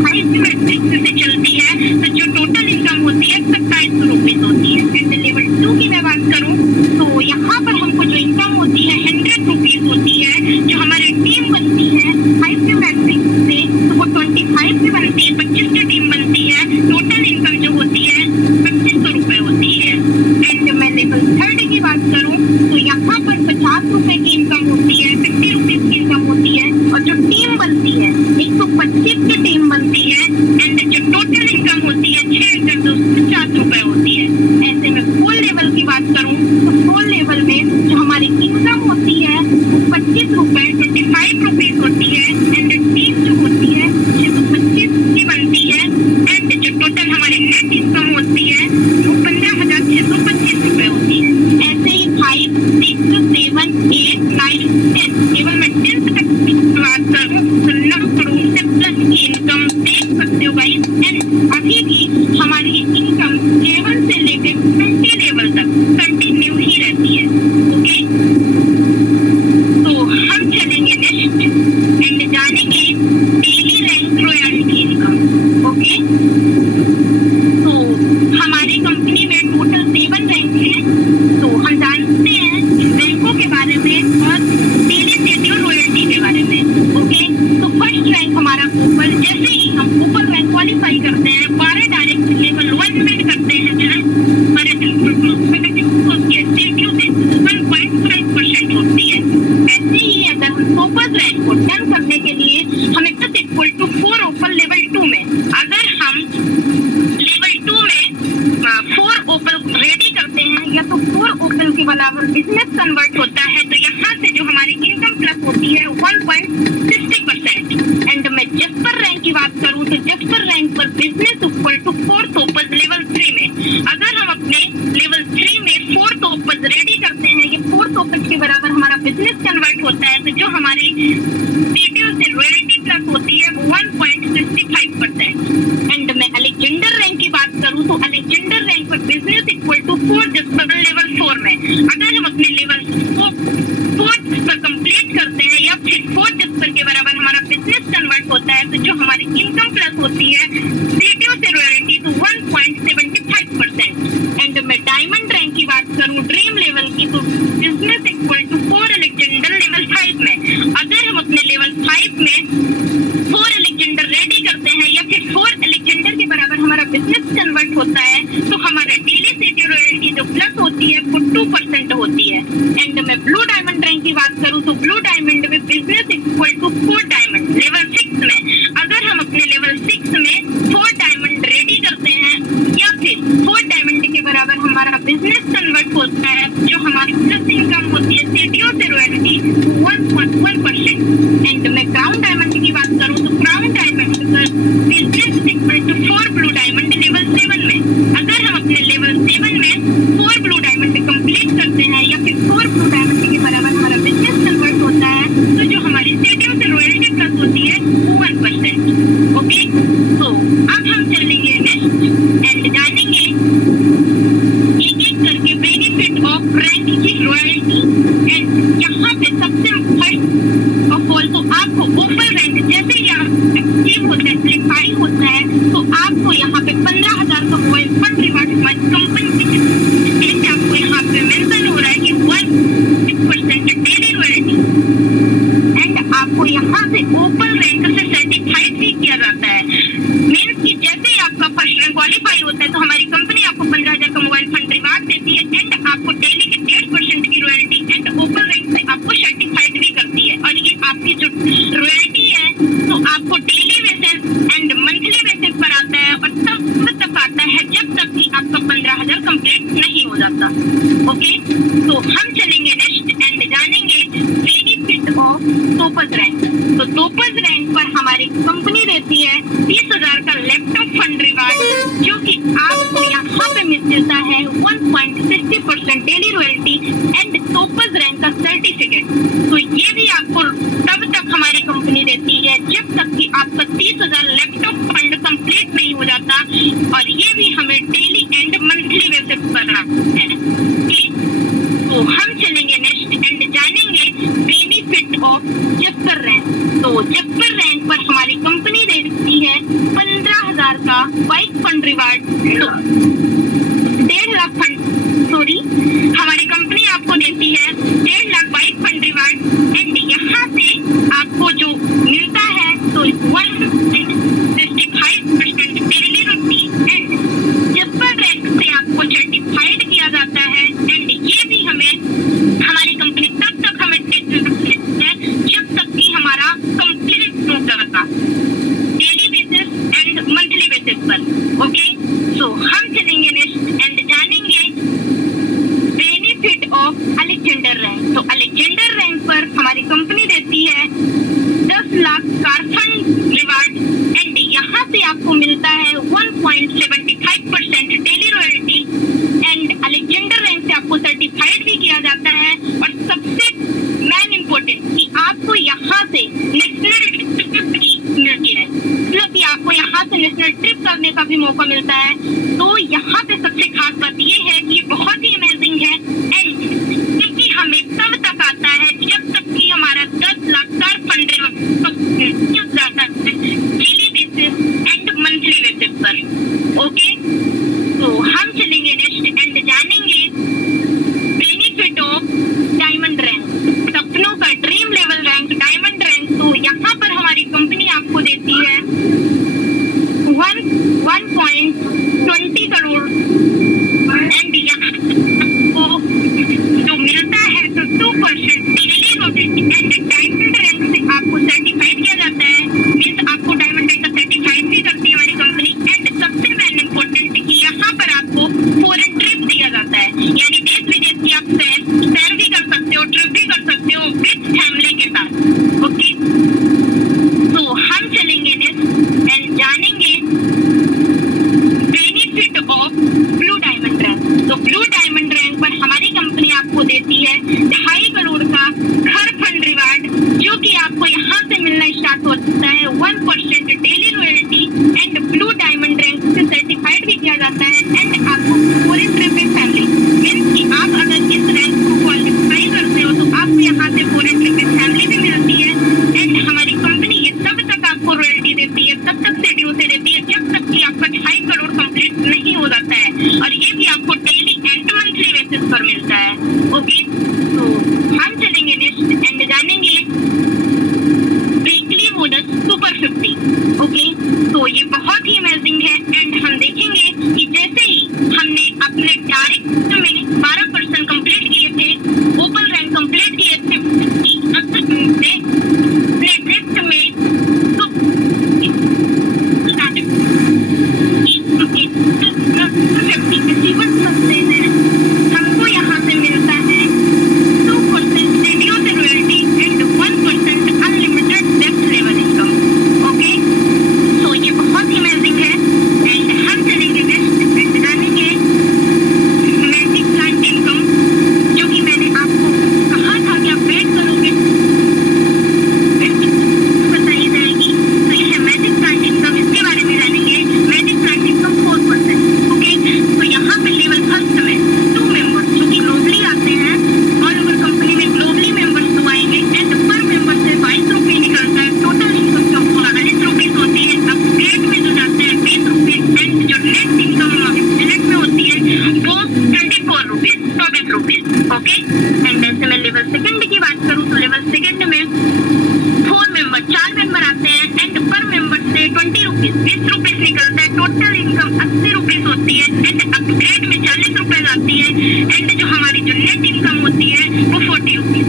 5 मैट्रिक्स से चलती है तो जो टोटल इनकम होती है 27 रुपए होती है। एंड लेवल 2 की मैं बात करूँ तो यहाँ पर हमको जो इनकम होती है 100 रुपीज होती है। जो हमारी टीम बनती है 5 मैट्रिक्स से तो वो 25 से बनती है, 25 की टीम बनती है। टोटल इनकम जो होती है 2500 रुपए होती है। एंड मैं लेवल थर्ड की बात करूँ तो यहाँ पर 50 रुपए की इनकम होती है, 50 रुपीज की इनकम होती है। और जो टीम बनती है 125 की टीम बनती है। एंड जो टोटल इनकम होती है 6,250 रुपए होती है। ऐसे में 4 लेवल की बात करूँ तो 4 लेवल में जो हमारी इनकम होती है वो 25 रुपए 25 रुपीज होती है। एंड टीम जो होती है 625 की बनती है। एंड जो टोटल हमारी नेट इनकम होती है वो 15,625 रुपए होती है। ऐसे ही 5, 6, 7, 8, 9, 10 केवल मैं 10 तक की बात करूँ तो 9 करोड़ से प्लस की इनकम देख सकते हो गाइस। एंड अभी भी हमारी इनकम 11 से लेकर 20 लेवल तक कंटिन्यू ही रहती है। ओके, तो हम चलेंगे नेक्स्ट एंड जानेंगे daily rank royalty income. Okay, तो हमारी कंपनी में टोटल 7 रैंक है। तो हम जानते हैं रैंकों के बारे में और डेली शेड्यूल रॉयल्टी के बारे में। ओके, तो फर्स्ट रैंक हमारा ओपन, जैसे ही हम ओपन रैंक क्वालिफाई करते हैं 12 डायरेक्ट लेवल 1 में करते हैं शेड्यूल से 1.5% होती है। ऐसे ही अगर हम टॉपर रैंक को टर्न करने के लिए हमें plus equal to 4 open level 2 में, अगर हम लेवल 2 में 4 ओपन रेडी करते हैं या तो 4 ओपन के बराबर बिजनेस कन्वर्ट होता है तो यहाँ से जो हमारी इनकम प्लस होती है 1.60%। एंड मैं जस्पर रैंक की बात करूँ तो जस्पर रैंक पर business equal to 4 open level 3 में, अगर हम अपने लेवल 3 में 4 ओपन रेडी करते हैं ये 4 ओपन के बराबर हमारा बिजनेस कन्वर्ट होता है तो जो हमारी शेड्यूल से रॉयल्टी प्लस होती है वो 1.65%। एंड मैं अलेक्जेंडर रैंक की बात करूँ तो अलेक्जेंडर रैंक पर business equal to 4 jasper level 4 में, अगर हम अपने लेवल 4 पर कंप्लीट करते हैं या फिर 4 जस्पर के बराबर हमारा बिजनेस कन्वर्ट होता है तो जो हमारी इनकम प्लस होती है शेड्यूल से रॉयल्टी तो 1.75%। एंड मैं डायमंड रैंक की बात करूँ ड्रीम लेवल की तो business equal to 4 Alexander level 5 में, अगर हम अपने लेवल 5 में 4 अलेक्जेंडर रेडी करते हैं या फिर 4 अलेक्जेंडर के बराबर हमारा बिजनेस कन्वर्ट होता है तो हमारा डेली शेड्यूल रॉयल्टी जो प्लस होती है वो 2% होती है। एंड मैं ब्लू डायमंड रैंक की बात करूँ तो ब्लू डायमंड में business equal to 4 diamond level 6 में, अगर अगर हम अपने लेवल 6 में 4 डायमंड रेडी करते हैं या फिर 4 डायमंड के बराबर हमारा बिजनेस कन्वर्ट होता है, जो हमारी प्लस इनकम होती है सीटीओ से रॉयल्टी 1.1%। एंड मैं क्राउन डायमंड की बात करूं तो crown diamond business equal to 4 blue diamond level 7 में। अगर हम अपने लेवल 7 में 4 ब्लू डायमंड कंप्लीट करते हैं या फिर 4 ब्लू डायमंड के बराबर हमारा बिजनेस कन्वर्ट होता है, तो जो हमारी सीटीओ से रॉयल्टी प्लस होती है 1%। ओके, तो अब हम चलेंगे नेक्स्ट एंड जानेंगे एक एक करके बेनिफिट ऑफ रैंक की रॉयल्टी। एंड यहाँ पे सबसे फर्स्ट ऑफ ऑल तो आपको ओपन रैंक जैसे यहाँ एक्टिव होता है, क्लिफाई होता है, तो आपको यहाँ पे 15,000 का मोबाइल फंड रिवार्ड हमारी कंपनी से आपको यहाँ पे मेंशन हो रहा है कि 1% डेली रॉयल्टी। एंड आपको यहाँ से ओपन रैंक से सर्टिफाइड भी किया जाता है। मीन्स कि जैसे ही आपका फर्स्ट रैंक क्वालिफाई होता है तो हमारी कंपनी आपको 15,000 का मोबाइल फंड रिवार्ड देती है एंड आपको डेली के 1.5% की रॉयल्टी एंड ओपन रैंक से आपको सर्टिफाइड भी करती है। और ये आपकी जो रॉयल्टी है तो आपको daily basis and monthly basis पर आता है और तब तक आता है जब तक कि आपका 15,000 कंप्लीट नहीं हो जाता। ओके, तो हम चलेंगे नेक्स्ट एंड जानेंगे बेनिफिट ऑफ टोपज रैंक। तो टोपज रैंक पर हमारी कंपनी देती है 30,000 का लैपटॉप फंड रिवार्ड, जो कि आपको यहाँ पे मिलता है 1.60% डेली रॉयल्टी एंड टोपज रैंक का सर्टिफिकेट। तो ये भी आपको तब तक हमारी कंपनी देती है जब तक कि आपका 30,000 लैपटॉप फंड कंप्लीट नहीं हो जाता, और ये भी हमें डेली एंड मंथली बेसिस पर रखते हैं। तो हम चलेंगे नेक्स्ट एंड जानेंगे बेनिफिट ऑफ जस्पर रैंक। तो जस्पर रैंक पर हमारी कंपनी देती है 15,000 का बाइक फंड रिवार्ड। तो 1.5 लाख फंड हमारी कंपनी आपको देती है 1.5 lakh bike fund reward and यहाँ से आपको जो मिलता है तो 1.65% daily royalty and jasper rank से आपको सर्टिफाइड किया जाता है। एंड ये भी हमें हमारी कंपनी तब तक हमें देती है जब तक कि हमारा कंप्लीट हो जाता daily basis and monthly basis पर। ओके, तो हम चलेंगे नेक्स्ट एंड जानेंगे बेनिफिट ऑफ अलेक्जेंडर रैंक। तो अलेक्जेंडर रैंक पर हमारी कंपनी देती है 10 lakh car fund reward and यहाँ से आपको मिलता है 1.75% daily royalty and Alexander rank से आपको सर्टिफाइड भी किया जाता है। और सबसे मेन इम्पोर्टेंट कि आपको यहाँ से नेशनल ट्रिप की मिलती है, मतलब कि आपको यहाँ से नेशनल ट्रिप करने का भी मौका मिलता है। तो यहाँ पे सबसे खास बात ये है कि ये बहुत ही अमेजिंग है एंड क्योंकि हमें तब तक आता है जब तक कि हमारा 10 लाख कार फंड जाता है daily basis and monthly basis पर। ओके, तो हम चलेंगे नेक्स्ट एंड जानेंगे बेनिफिट ऑफ डायमंड रैंक, सपनों का dream level rank diamond rank. तो यहाँ पर हमारी कंपनी आपको देती है 1.20 करोड़ एंड यहाँ को जो मिलता है तो 2% daily royalty and diamond rank से आपको सर्टिफाइड किया जाता है। मीन्स आपको डायमंड रैंक का सर्टिफाइड भी करती है हमारी कंपनी एंड सबसे मेन इम्पोर्टेंट कि यहाँ पर आपको फॉरेन ट्रिप दिया जाता है, यानी देश विदेश की आप सैर भी कर सकते हो, ट्रिप भी कर सकते हो विद फैमिली के साथ। ओके, तो हम चलेंगे नेक्स्ट एंड जानेंगे benefit of blue diamond rank. तो ब्लू डायमंड रैंक पर हमारी कंपनी आपको देती है 2.5 करोड़ का घर फंड रिवार्ड, जो कि आपको यहाँ से मिलना स्टार्ट होता है 1% daily royalty and blue diamond rank से सर्टिफाइड भी किया जाता है एंड आपको foreign trip with family. Means कि आप अगर इस रैंक को क्वालिफाई करते हो तो आपको यहाँ से फॉरेन ट्रिप विद फैमिली भी मिलती है एंड हमारी कंपनी ये तब तक आपको रॉयल्टी देती है, तब तक सीटीओ से देती है जब तक कि आपका 2.5 करोड़ कंप्लीट नहीं हो जाता है, और ये भी आपको डेली एंड मंथली बेसिस पर मिलता है। ओके, तो हम चलेंगे नेक्स्ट एंड जानेंगे वीकली बोनस सुपर 50। ओके, तो ये बहुत ही अमेजिंग है एंड हम देखेंगे कि जैसे ही हमने अपने डायरेक्ट में 12% कंप्लीट किए थे, ओपन रैंक कंप्लीट किए थे, अपने डायरेक्ट में ओके। एंड जैसे मैं लेवल सेकंड की बात करूँ तो लेवल सेकंड में 4 मेंबर आते हैं एंड पर मेंबर से 20 रुपीज 20 रुपीज निकलता है। टोटल इनकम 80 रुपीज होती है एंड अपग्रेड में 40 रुपीज आती है एंड जो हमारी जो नेट इनकम होती है वो 40 रुपीज।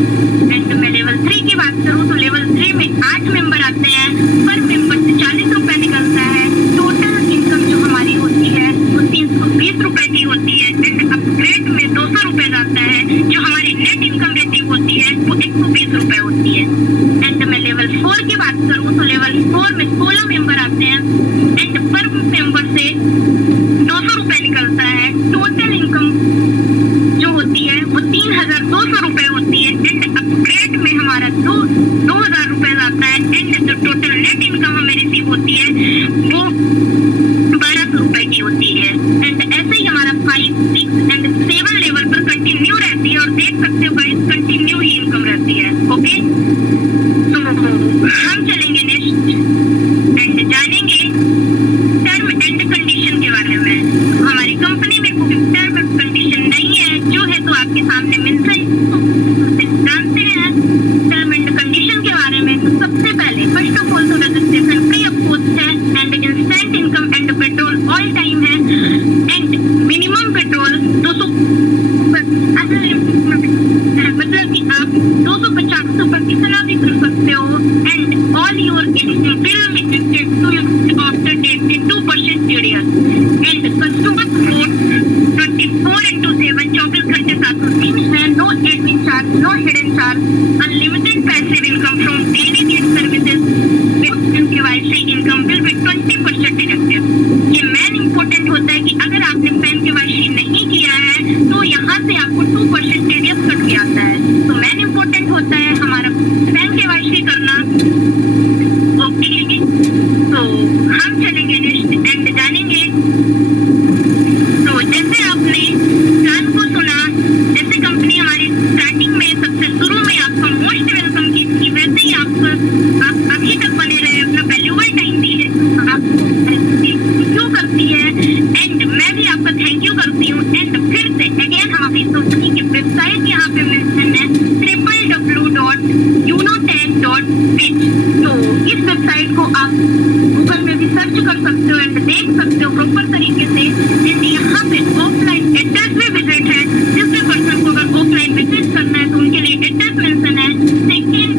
एंड मैं लेवल 3 की बात करूँ तो लेवल 3 में 8 मेंबर आते हैं, पर मेंबर से 40 रुपए निकलता है। टोटल इनकम जो हमारी होती है वो 320 रुपए की होती है एंड अपग्रेड में 200 रुपए आता है। जो हमारी नेट इनकम रेटिंग होती है वो 120 रुपए होती है। एंड मैं लेवल 4 की बात करूँ तो लेवल 4 में 16 मेंबर आते हैं एंड पर मेंबर से 200 रुपए निकलता है। टोटल इनकम जो होती है वो 3200 रुपए होती है एंड अपग्रेड में हमारा 2000 रुपए आता है एंड जो टोटल नेट इनकम हमें रिसीव होती है वो 1200 रुपए की होती है। एंड ऐसे ही हमारा 5, 6 एंड 7 लेवल पर कंटिन्यू रहती है और देख सकते हो गाइस कंटिन्यू ही इनकम रहती है। ओके, तो हम चलेंगे नेक्स्ट एंड जानेंगे टर्म एंड कंडीशन के बारे में। हमारी कंपनी में कोई टर्म एंड कंडीशन नहीं है, जो है तो आपके सामने मेंशन जानते हैं टर्म एंड कंडीशन के बारे में। तो सबसे पहले फर्स्ट ऑफ ऑल तो रजिस्ट्रेशन फ्री ऑफ कॉस्ट है and instant income and petrol all time है एंड मिनिमम पेट्रोल 200 मतलब कि आप 250 रुपए कितना भी कर सकते हो and all your bill limited to after 82% TDS and customer support 24/7 24 घंटे 7 दिन है। No admin charge, no hidden charge, unlimited passive income from daily services KYC income will be 20% deducted. ये मेन इंपॉर्टेंट होता है कि अगर आपने पैन KYC नहीं किया है तो यहाँ से आपको 2% TDS कट के आता है। तो मेन इंपॉर्टेंट होता है हमारा पैन KYC करना। ओके, तो हम चलेंगे नेक्स्ट एंड जानेंगे। तो जैसे आपने प्लान को सुना, जैसे कंपनी हमारी स्टार्टिंग में सबसे शुरू में आपको मोस्ट वेलकम की थी, वैसे ही आप अभी तक बने रहे, अपना वैल्यूबल टाइम दी है, आपको थैंक यू करती है एंड मैं भी आपका थैंक यू करती हूँ। एंड फिर से अगेन हमारी कंपनी की वेबसाइट यहाँ पे मेंशन है www.unotech.biz। तो इस वेबसाइट को आप गूगल में भी सर्च कर सकते हो एंड देख सकते हो प्रॉपर तरीके से। एंड यहाँ पे ऑफलाइन एड्रेस भी विजिट है, जिस भी पर्सन को अगर ऑफलाइन विजिट करना है तो उनके लिए एड्रेस मेंशन है। सेकेंड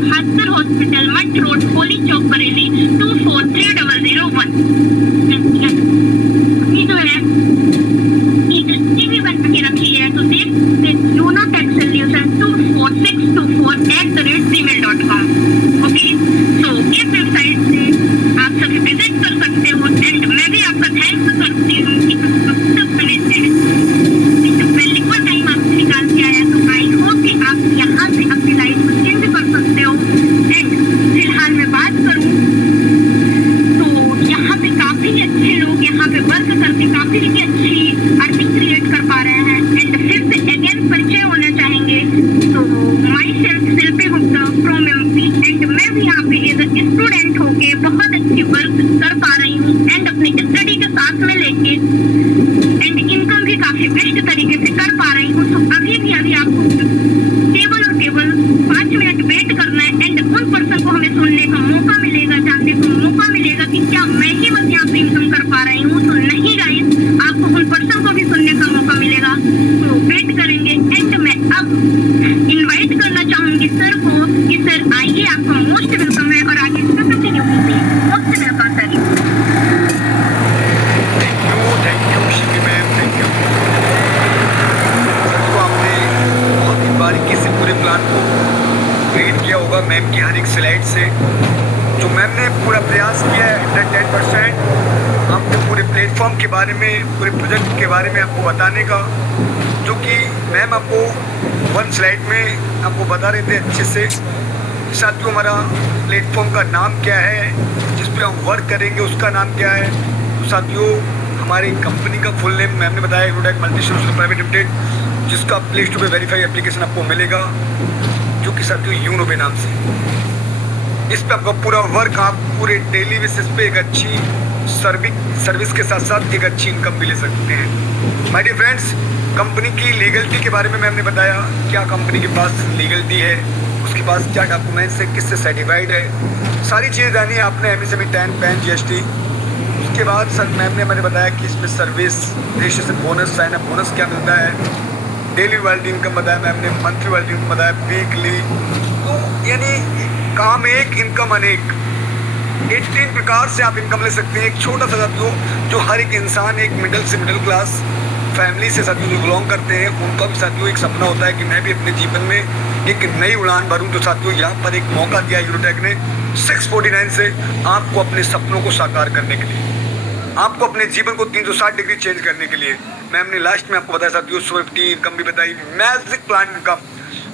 भास्कर हॉस्पिटल मट रोड होली चौक बरेली 243001। ये जो है भी बन के रखी है, तो देख यूनोटेक सोल्यूशन 24624@gmail.com। ओके, तो इस वेबसाइट से आप सभी विजिट कर सकते हो एंड मैं भी आपका थैंक्स करती हूँ कि वैल्यूबल टाइम आपसे निकाल के आया। तो आई होप कि आप यहाँ से अपनी लाइफ को चेंज कर सकते हो। एंड फिलहाल मैं बात करूँ तो यहाँ पे काफी अच्छे लोग यहाँ पे वर्क करके काफी अच्छी अर्निंग क्रिएट कर पा रहे हैं। एंड फिर से अगेन परिचय होना चाहेंगे तो my self Shilpi Gupta from MP and मैं भी यहाँ पे एज स्टूडेंट होके बहुत अच्छी वर्क कर पा रही हूँ एंड अपनी स्टडी के साथ में लेके एंड इनकम भी काफी बेस्ट तरीके से कर पा रही हूँ। तो अभी आपको केवल 5 मिनट वेट करना है एंड उन पर्सन को हमें सुनने का मौका मिलेगा, जानने का मौका मिलेगा कि क्या मैं ही बस यहाँ पे इनकम कर पा रही हूँ। तो नहीं गाइस, आपको उन पर्सन को भी सुनने का मौका मिलेगा, तो वेट करेंगे। एंड मैं अब इनवाइट करना चाहूंगी सर को कि सर आइए, आपका मोस्ट वेलकम है और आगे इसका कंटिन्यू कीजिए। Most welcome sir. Thank you Shilpi ma'am, thank you sir. तो आपने बहुत ही बारीकी से पूरे प्लान को रीड किया होगा मैम की हर एक स्लाइड से। जो मैम ने पूरा प्रयास किया है 110% आपको पूरे प्लेटफॉर्म के बारे में, पूरे प्रोजेक्ट के बारे में आपको बताने का, जो कि मैम आपको 1 स्लाइड में आपको बता रहे थे अच्छे से। साथियों, हमारा प्लेटफॉर्म का नाम क्या है, जिस पे हम वर्क करेंगे उसका नाम क्या है। तो साथियों, हमारी कंपनी का फुल नेम मैम ने बताया, यूनोटेक मल्टी सोल्यूशन प्राइवेट लिमिटेड, जिसका प्ले स्टोर पे वेरीफाई एप्लीकेशन आपको मिलेगा, जो कि साथियों यूनोबे नाम से। इस पे आपका पूरा वर्क आप पूरे डेली बेसिस पे एक अच्छी सर्विस के साथ साथ एक अच्छी इनकम भी ले सकते हैं। माय डियर फ्रेंड्स, कंपनी की लीगलिटी के बारे में मैम ने बताया, क्या कंपनी के पास लीगलिटी है, उसके पास क्या डॉक्यूमेंट्स है, किससे सर्टिफाइड है, सारी चीज़ें जानी है आपने, MSME 10 पैन GST। उसके बाद सर मैम ने मैंने बताया कि इसमें service registration bonus, sign up bonus क्या मिलता है, डेली वाइल्ड इनकम बताया मैम ने, मंथली वाइल्ड इनकम बताया, वीकली। तो यानी काम एक इनकम अनेक, 18 प्रकार से आप इनकम ले सकते हैं। एक छोटा सा साथियों जो हर एक इंसान, एक मिडिल से मिडिल क्लास फैमिली से साथियों जो बिलोंग करते हैं, उनका भी साथियों एक सपना होता है कि मैं भी अपने जीवन में एक नई उड़ान भरूं। तो साथियों यहाँ पर एक मौका दिया यूरोटेक ने 649 से आपको अपने सपनों को साकार करने के लिए, आपको अपने जीवन को 360 डिग्री चेंज करने के लिए। मैम ने लास्ट में आपको बताया साथियों स्विफ्ट इनकम भी बताई, मैजिक प्लान इनकम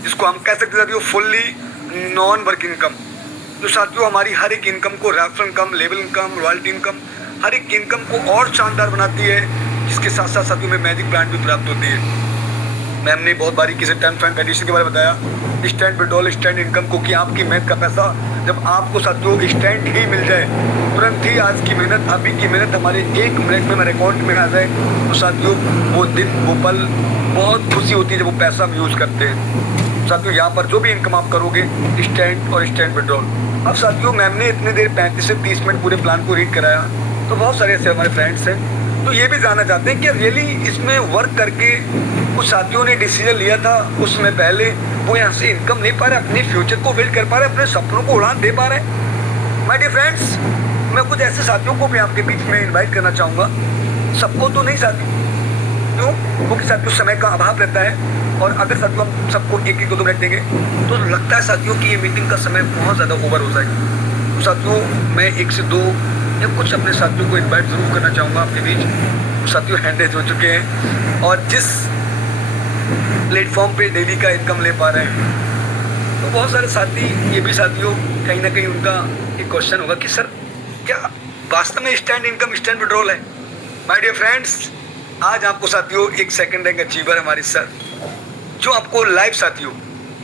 जिसको हम कह सकते हैं साथियों फुल्ली नॉन वर्क इनकम, जो साथियों हमारी हर एक इनकम को, referral income, level income, royalty income, हर एक इनकम को और शानदार बनाती है, जिसके साथ साथ साथियों में मैजिक प्लान भी प्राप्त होती है। मैम ने बहुत बारीकी से टर्म्स एंड कंडीशन के बारे में बताया, स्टैंड विड्रॉल, स्टैंड इनकम को, कि आपकी मेहनत का पैसा जब आपको साथियों स्टैंड ही मिल जाए, तुरंत ही आज की मेहनत, अभी की मेहनत हमारे 1 मिनट में हमारे अकाउंट में आ जाए, तो साथियों वो दिन, वो पल बहुत खुशी होती है जब वो पैसा हम यूज़ करते हैं। साथियों यहाँ पर जो भी इनकम आप करोगे, स्टैंड और स्टैंड विड्रॉल। अब साथियों मैम ने इतनी देर 35 से 30 मिनट पूरे प्लान को रीड कराया, तो बहुत सारे ऐसे हमारे फ्रेंड्स हैं तो ये भी जानना चाहते हैं कि रियली इसमें वर्क करके कुछ साथियों ने डिसीजन लिया था उसमें पहले, वो यहाँ से इनकम नहीं पा रहे, अपने फ्यूचर को बिल्ड कर पा रहे, अपने सपनों को उड़ान दे पा रहे। माय डियर फ्रेंड्स, मैं कुछ ऐसे साथियों को भी आपके बीच में इन्वाइट करना चाहूँगा, सबको तो नहीं साथियों, क्यों? क्योंकि साथियों समय का अभाव रहता है, और अगर साथियों हम सबको 1-2 मिनट देंगे तो लगता है साथियों कि ये मीटिंग का समय बहुत ज़्यादा ओवर हो जाएगा। तो साथियों मैं 1 से 2 या कुछ अपने साथियों को इन्वाइट ज़रूर करना चाहूँगा आपके बीच। साथियों हैंड रेज हो चुके हैं, और जिस प्लेटफॉर्म पे डेली का इनकम ले पा रहे हैं, तो बहुत सारे साथी, ये भी साथियों कहीं ना कहीं उनका एक क्वेश्चन होगा कि सर क्या वास्तव में स्टैंड इनकम, स्टैंड विड्रॉल है? माय डियर फ्रेंड्स, आज आपको साथियों एक सेकंड रैंक अचीवर हमारे सर, जो आपको लाइव साथियों,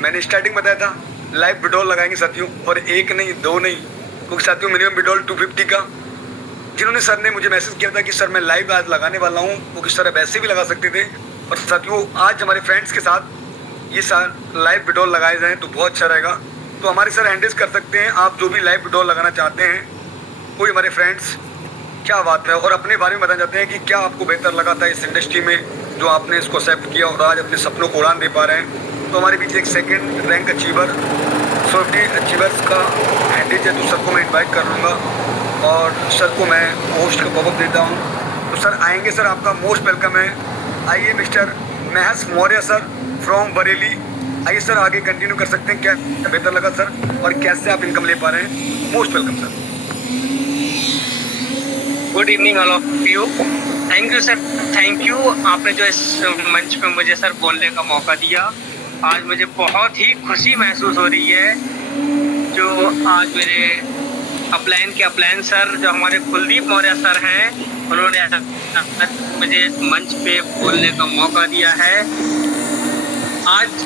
मैंने स्टार्टिंग बताया था लाइव विड्रॉल लगाएंगे साथियों, और 1 नहीं 2 नहीं, क्योंकि साथियों मिनिमम विड्रॉल 250 का, जिन्होंने सर ने मुझे मैसेज किया था कि सर मैं लाइव आज लगाने वाला हूँ, क्योंकि सर अब ऐसे भी लगा सकते थे। और साथियों आज हमारे फ्रेंड्स के साथ ये सर लाइव विड्रॉल लगाए जाएँ तो बहुत अच्छा रहेगा। तो हमारे सर हैंडल्स कर सकते हैं, आप जो भी लाइव विड्रॉल लगाना चाहते हैं, कोई हमारे फ्रेंड्स क्या बात है, और अपने बारे में बताना चाहते हैं कि क्या आपको बेहतर लगा था इस इंडस्ट्री में, जो आपने इसको एक्सेप्ट किया और आज अपने सपनों को उड़ान दे पा रहे हैं। तो हमारे बीच एक second rank achiever, Swift achievers का हैंडल है, तो सर को मैं इन्वाइट कर लूँगा और सर को मैं होस्ट का पॉपअप देता हूँ। तो सर आएंगे, सर आपका मोस्ट वेलकम है। आइए mister Mahesh Maurya sir from Bareilly, आइए सर आगे कंटिन्यू कर सकते हैं, क्या बेहतर लगा सर और कैसे आप इनकम ले पा रहे हैं? Most welcome sir. Good evening all of you. Thank you sir, thank you, आपने जो इस मंच पे मुझे सर बोलने का मौका दिया। आज मुझे बहुत ही खुशी महसूस हो रही है, जो आज मेरे अपलाइन के अपलाइन सर, जो हमारे कुलदीप मौर्य सर हैं, उन्होंने मुझे मंच पे बोलने का मौका दिया है। आज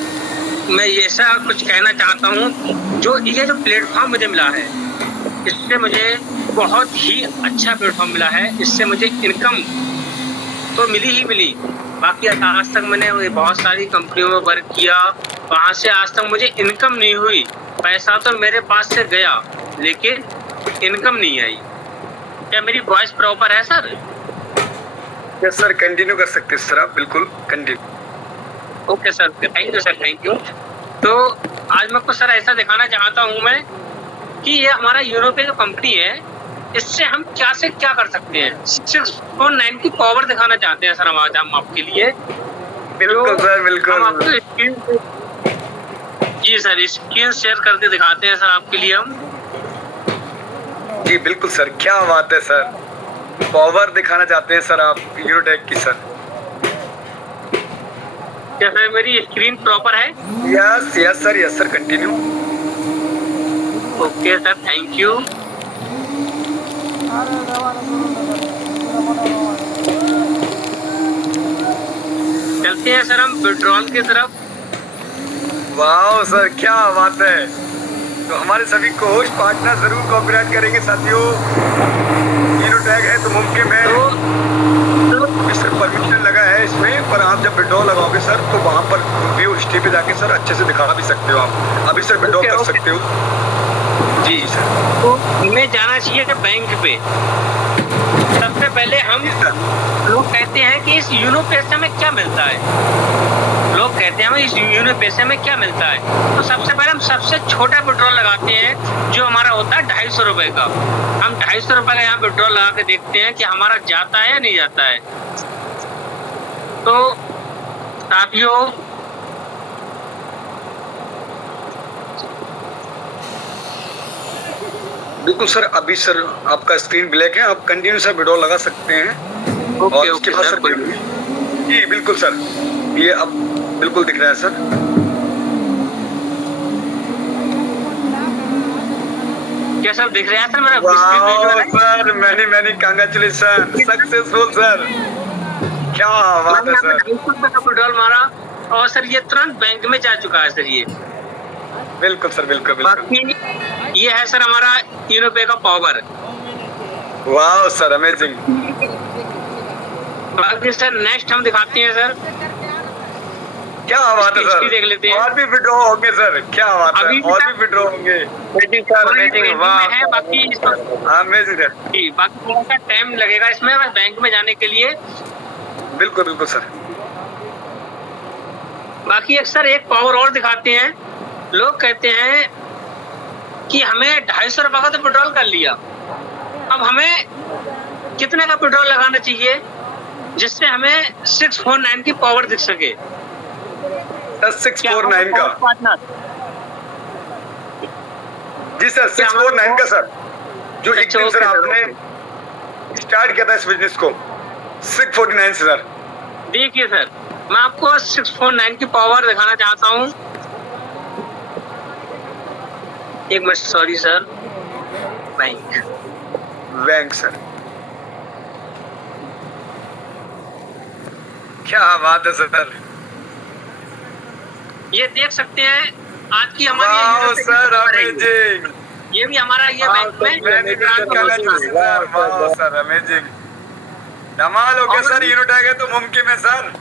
मैं ऐसा कुछ कहना चाहता हूँ, जो ये जो प्लेटफॉर्म मुझे मिला है, इससे मुझे बहुत ही अच्छा प्लेटफॉर्म मिला है। इससे मुझे इनकम तो मिली ही मिली, बाकी आज तक मैंने बहुत सारी कंपनियों में वर्क किया, वहाँ से आज तक मुझे इनकम नहीं हुई। पैसा तो मेरे पास से गया, लेकिन इनकम नहीं आई। क्या मेरी वॉइस प्रॉपर है सर? यस सर, कंटिन्यू कर सकते हैं सर आप, बिल्कुल continue. Okay sir, thank you sir, thank you. तो आज मैं कुछ सर ऐसा दिखाना चाहता हूँ मैं कि ये हमारा यूरोपीय जो कंपनी है, इससे हम क्या से क्या कर सकते हैं। 649 की पावर दिखाना चाहते हैं सर हम आज, हम आपके लिए। बिल्कुल सर, बिल्कुल। हम आपको स्क्रीन, जी सर, स्क्रीन शेयर करके दिखाते हैं सर आपके लिए हम। जी बिल्कुल सर, क्या बात है सर, पावर दिखाना चाहते हैं सर आप यूरोटेक की सर। क्या सर मेरी स्क्रीन प्रॉपर है? Yes yes sir, yes sir, continue. Okay sir, thank you. चलते हैं सर हम विड्रॉल की तरफ। वाह सर, क्या बात है। तो हमारे सभी को होस्ट पार्टनर जरूर कॉपीराइट करेंगे साथियों। यूरोटेक है तो मुमकिन है, तो मिस्टर परमिशन लगा है, इसमें, पर आप जब विड्रॉ लगाओगे सर तो वहाँ पर व्यू हिस्ट्री पे जाके सर अच्छे से दिखा भी सकते हो आप, अभी सर विड्रॉ कर सकते हो। जी जी सर। तो हमें जाना चाहिए बैंक पे। सबसे पहले हम लोग कहते हैं कि इस यूनो पैसे में क्या मिलता है, लोग कहते हैं हमें इस यूनो पैसे में क्या मिलता है। तो सबसे पहले हम सबसे छोटा विड्रॉ लगाते हैं जो हमारा होता है 250 रुपए का। हम 250 रुपए का यहाँ विड्रॉ लगा के देखते हैं कि हमारा जाता है या नहीं जाता है। तो साथियों बिल्कुल सर, अभी सर आपका स्क्रीन ब्लैक है, आप कंटिन्यू सर विड्रॉ लगा सकते हैं। और उसके बाद सर जी बिल्कुल सर, ये अब बिल्कुल दिख रहा है सर। क्या सब दिख रहा है सर मेरा? Sir many congratulation, successful sir, क्या बात है सर। विड्रॉल मारा और सर ये तुरंत बैंक में जा चुका है सर। ये बिल्कुल सर, बिल्कुल बिल्कुल। बाकी ये है सर हमारा यूनो पे का पावर। वाह सर, अमेजिंग। बाकी सर नेक्स्ट हम दिखाते हैं सर, क्या बात है सर, देख लेते हैं। और भी विड्रॉ होंगे सर, क्या बात है, और भी विड्रॉ होंगे। अमेजिंग, वाह। बाकी अमेजिंग है। बाकी थोड़ा सा टाइम लगेगा इसमें बस बैंक में जाने के लिए। बिल्कुल बिल्कुल सर। बाकी सर एक पावर और दिखाते हैं। लोग कहते हैं कि हमें 250 रुपए का तो पेट्रोल कर लिया, अब हमें कितने का पेट्रोल लगाना चाहिए जिससे हमें 649 की पावर दिख सके? 649 का जी सर, 649 का सर, जो एक दिन सर आपने स्टार्ट किया था इस बिजनेस को 649 से सर। देखिए सर मैं आपको 649 की पावर दिखाना चाहता हूँ। एक minute, sorry sir, bank sir, क्या बात है सर। ये देख सकते हैं आज की हमारी सर अमेजिंग, ये भी हमारा ये बैंक में सर अमेजिंग, कमाल हो गया सर। यूनिट आ गया तो मुमकिन है सर।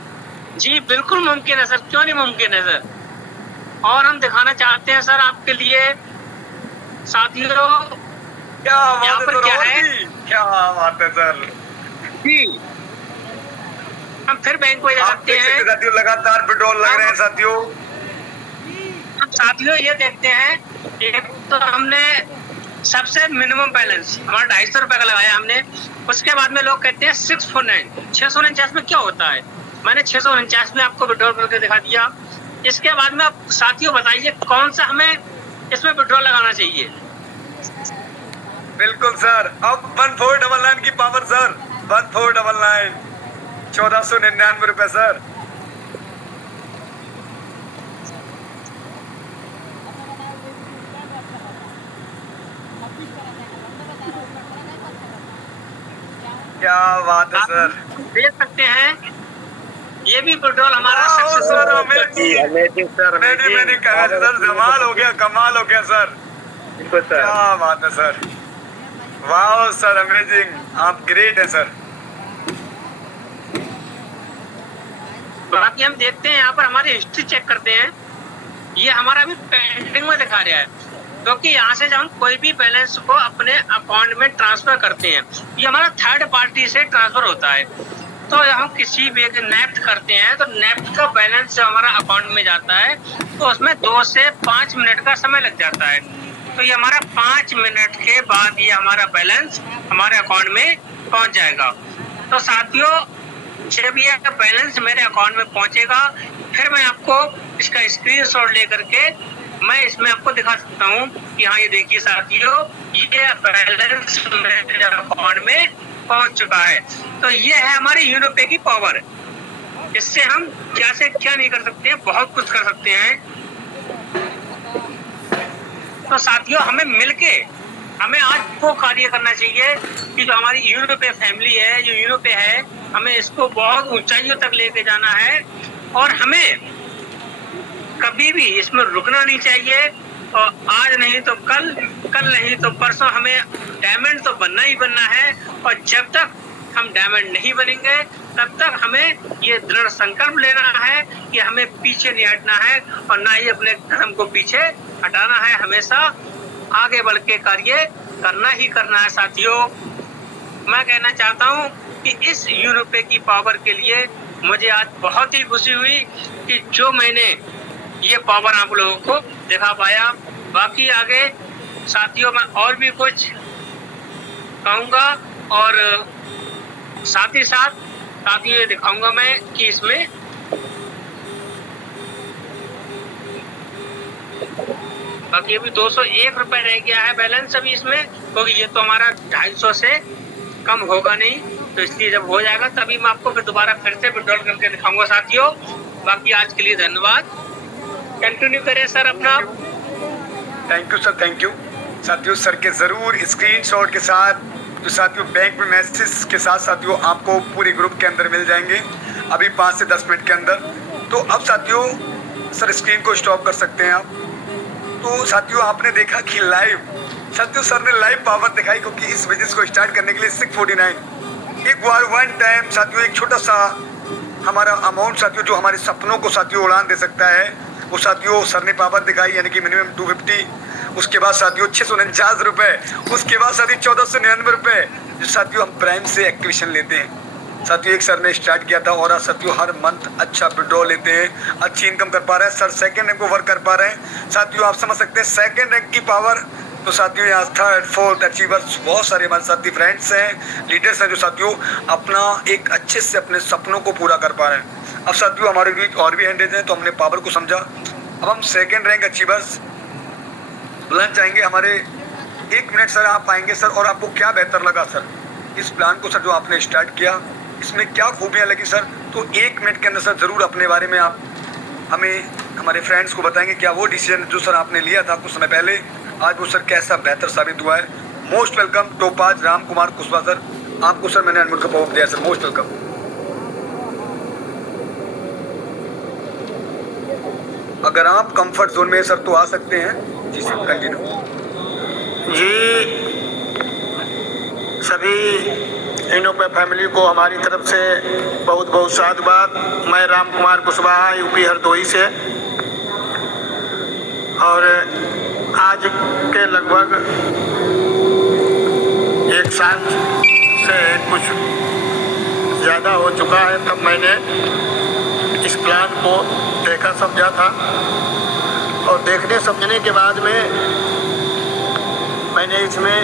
जी बिल्कुल मुमकिन है सर, क्यों नहीं मुमकिन है सर। और हम दिखाना चाहते हैं सर आपके लिए साथियों, क्या यहाँ पर क्या है, क्या बात है सर जी। हम फिर बैंक में जाते हैं साथियों, लगातार पेट्रोल लग रहे हैं साथियों। हम साथियों ये देखते हैं, एक तो हमने सबसे मिनिमम बैलेंस हमारा 250 रुपए का लगाया हमने। उसके बाद में लोग कहते हैं 649 में क्या होता है। मैंने 649 में आपको विड्रॉल करके दिखा दिया। इसके बाद में आप साथियों बताइए कौन सा हमें इसमें पेट्रोल लगाना चाहिए। बिल्कुल सर, अब 1499 की पावर सर, 1499, 1499 रुपए सर। क्या बात है सर, देख सकते हैं ये भी पेट्रोल हमारा सक्सेसफुल। मैंने कहा सर, कमाल हो गया, कमाल हो गया सर। क्या बात है सर, वाह सर अमेजिंग, आप ग्रेट है सर। बाकी हम देखते हैं यहाँ पर हमारी हिस्ट्री चेक करते हैं। ये हमारा अभी पेंडिंग में दिखा रहा है, क्योंकि यहाँ से जब हम कोई भी बैलेंस को अपने अकाउंट में ट्रांसफर करते हैं, ये हमारा थर्ड पार्टी से ट्रांसफर होता है। तो हम किसी भी नेफ्ट करते हैं तो नेफ्ट का बैलेंस जो हमारा अकाउंट में जाता है तो उसमें 2 से 5 मिनट का समय लग जाता है। तो ये हमारा 5 मिनट के बाद ये हमारा बैलेंस हमारे अकाउंट में पहुंच जाएगा। तो साथियों जब ये बैलेंस मेरे अकाउंट में पहुंचेगा फिर मैं आपको इसका स्क्रीनशॉट लेकर के मैं इसमें आपको दिखा सकता हूँ कि हाँ ये देखिए साथियों, ये बैलेंस मेरे अकाउंट में पहुंच चुका है। तो ये है हमारी यूनो पे की पावर। इससे हम क्या से क्या नहीं कर सकते हैं, बहुत कुछ कर सकते हैं। तो साथियों हमें मिलके हमें आज वो कार्य करना चाहिए कि जो हमारी यूनो पे फैमिली है, जो यूनो पे है, हमें इसको बहुत ऊंचाइयों तक लेके जाना है और हमें कभी भी इसमें रुकना नहीं चाहिए। और आज नहीं तो कल, कल नहीं तो परसों हमें डायमंड तो बनना ही बनना है। और जब तक हम डायमंड नहीं बनेंगे तब तक हमें ये दृढ़ संकल्प लेना है कि हमें पीछे नहीं हटना है और ना ही अपने धर्म को पीछे हटाना है। हमेशा आगे बढ़ के कार्य करना ही करना है। साथियों, मैं कहना चाहता हूँ कि इस यूरोपे की पावर के लिए मुझे आज बहुत ही खुशी हुई कि जो मैंने ये पावर आप लोगों को दिखा पाया। बाकी आगे साथियों मैं और भी कुछ कहूँगा और साथ ही साथ साथियों ये दिखाऊंगा मैं कि इसमें बाकी अभी 201 रुपए रह गया है बैलेंस अभी इसमें, क्योंकि ये तो हमारा 250 से कम होगा नहीं, तो इसलिए जब हो जाएगा तभी मैं आपको फिर दोबारा फिर से विड्रॉल करके दिखाऊंगा साथियों। बाकी आज के लिए धन्यवाद। कंटिन्यू करें सर अपना। Thank you sir, thank you. साथियों सर के ज़रूर स्क्रीनशॉट के साथ जो साथियों बैंक में मैसेज के साथ साथियों आपको पूरे ग्रुप के अंदर मिल जाएंगे अभी 5 से 10 मिनट के अंदर। तो अब साथियों सर स्क्रीन को स्टॉप कर सकते हैं आप। तो साथियों आपने देखा कि लाइव साथियों सर ने लाइव पावर दिखाई, क्योंकि इस बिजनेस को स्टार्ट करने के लिए 649 एक बार वन टाइम साथियों एक छोटा सा हमारा अमाउंट साथियों जो हमारे सपनों को साथियों उड़ान दे सकता है, वो साथियों सर ने पावर दिखाई, यानी कि मिनिमम 250। उसके बाद साथियों 649 रुपये, उसके बाद साथियों 1499 रुपये जो साथियों हम प्राइम से एक्टिवेशन लेते हैं। साथियों एक सर ने स्टार्ट किया था और साथियों हर मंथ अच्छा विड्रॉ लेते हैं, अच्छी इनकम कर पा रहे हैं। सर सेकंड रैंक को वर्क कर पा रहे हैं साथियों, आप समझ सकते हैं सेकंड रैंक की पावर। तो साथियों यहाँ थर्ड फोर्थ अचीवर्स बहुत सारे हमारे साथी फ्रेंड्स हैं, लीडर्स हैं जो साथियों अपना एक अच्छे से अपने सपनों को पूरा कर पा रहे हैं। अब साथियों हमारे बीच और भी हैंडल्स हैं, तो हमने पावर को समझा। अब हम सेकंड रैंक अचीवर्स बुलाना चाहेंगे हमारे 1 मिनट सर आप आएंगे सर, और आपको क्या बेहतर लगा सर इस प्लान को सर जो आपने स्टार्ट किया, इसमें क्या खूबियाँ लगी सर? तो 1 मिनट के अंदर सर ज़रूर अपने बारे में आप हमें हमारे फ्रेंड्स को बताएंगे क्या वो डिसीजन जो सर आपने लिया था कुछ समय पहले आज वो सर कैसा बेहतर साबित हुआ है। Most welcome topaz Ram Kumar Kushwaha sir, आपको सर मैंने अनमोल का पावर दिया सर, मोस्ट वेलकम। अगर आप कंफर्ट जोन में सर तो आ सकते हैं जी सर, कंटिन्यू जी। सभी इनोपे फैमिली को हमारी तरफ से बहुत बहुत साधुवाद। मैं राम कुमार कुशवाहा यूपी हरदोई से, और आज के लगभग 1 साल से कुछ ज़्यादा हो चुका है तब मैंने इस प्लान को देखा समझा था, और देखने समझने के बाद में मैंने इसमें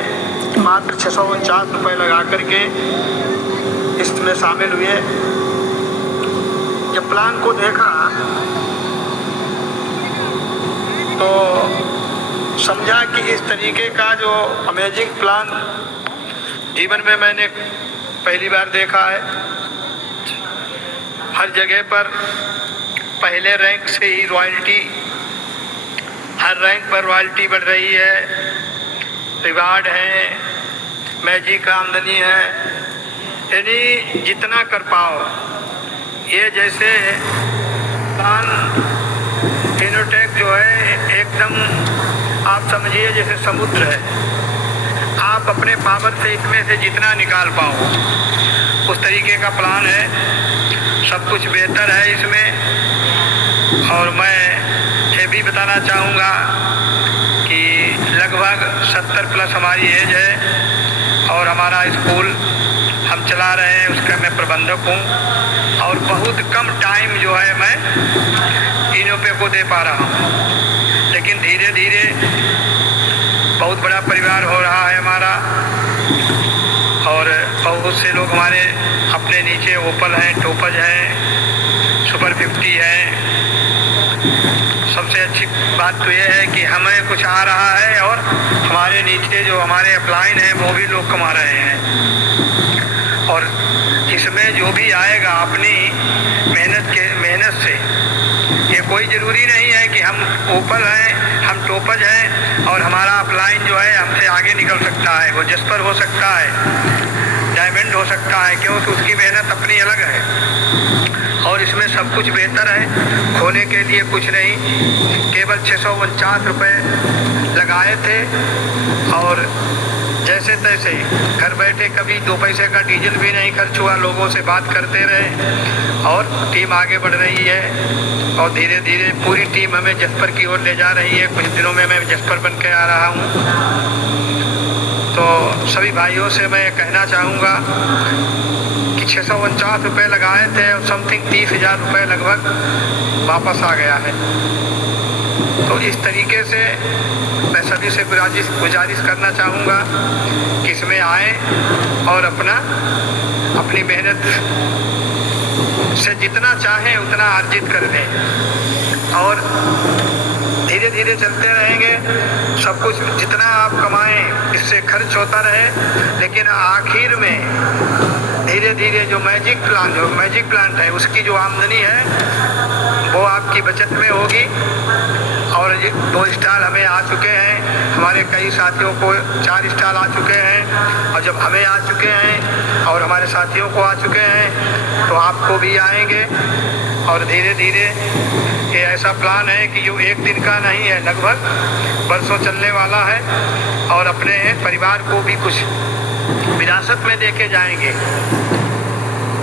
मात्र 649 रुपये लगा करके इसमें शामिल हुए। जब प्लान को देखा तो समझा कि इस तरीके का जो अमेजिंग प्लान जीवन में मैंने पहली बार देखा है। हर जगह पर पहले रैंक से ही रॉयल्टी, हर रैंक पर रॉयल्टी बढ़ रही है, रिवार्ड है, मैजिक आमदनी है, यानी जितना कर पाओ। ये जैसे प्लान इनोटेक जो है एकदम आप समझिए जैसे समुद्र है, आप अपने पावर से इसमें से जितना निकाल पाओ उस तरीके का प्लान है। सब कुछ बेहतर है इसमें, और मैं ये भी बताना चाहूँगा कि लगभग 70 प्लस हमारी एज है और हमारा स्कूल हम चला रहे हैं, उसका मैं प्रबंधक हूँ, और बहुत कम टाइम जो है मैं इनोपे को दे पा रहा हूँ। लेकिन धीरे धीरे बहुत बड़ा परिवार हो रहा है हमारा, और बहुत से लोग हमारे अपने नीचे ओपल हैं, टोपज हैं, सुपर 50 हैं। सबसे अच्छी बात तो ये है कि हमें कुछ आ रहा है और हमारे नीचे जो हमारे अपलाइन हैं वो भी लोग कमा रहे हैं। और इसमें जो भी आएगा अपनी मेहनत से, ये कोई ज़रूरी नहीं है कि हम ओपल हैं, हम टोपज हैं और हमारा अपलाइन जो है हमसे आगे निकल सकता है। वो जस्पर हो सकता है, डायमंड हो सकता है, क्योंकि उसकी मेहनत अपनी अलग है। और इसमें सब कुछ बेहतर है, खोने के लिए कुछ नहीं, केवल 649 रुपये लगाए थे। और जैसे जैसे तैसे घर बैठे कभी 2 पैसे का डीजल भी नहीं खर्च हुआ, लोगों से बात करते रहे और टीम आगे बढ़ रही है और धीरे धीरे पूरी टीम हमें जसपर की ओर ले जा रही है। कुछ दिनों में मैं जसपर बन के आ रहा हूँ। तो सभी भाइयों से मैं कहना चाहूँगा कि 649 रुपये लगाए थे और समथिंग 30,000 रुपये लगभग वापस आ गया है। तो इस तरीके से मैं सभी से गुजारिश करना चाहूँगा कि इसमें आए और अपनी मेहनत से जितना चाहें उतना अर्जित कर दें और धीरे धीरे चलते रहेंगे। सब कुछ जितना आप कमाएं इससे खर्च होता रहे, लेकिन आखिर में धीरे धीरे जो मैजिक प्लांट है उसकी जो आमदनी है वो आपकी बचत में होगी। और 2 स्टॉल हमें आ चुके हैं, हमारे कई साथियों को 4 स्टॉल आ चुके हैं और जब हमें आ चुके हैं और हमारे साथियों को आ चुके हैं तो आपको भी आएंगे। और धीरे धीरे ये ऐसा प्लान है कि जो एक दिन का नहीं है, लगभग बरसों चलने वाला है और अपने परिवार को भी कुछ विरासत में देके जाएंगे।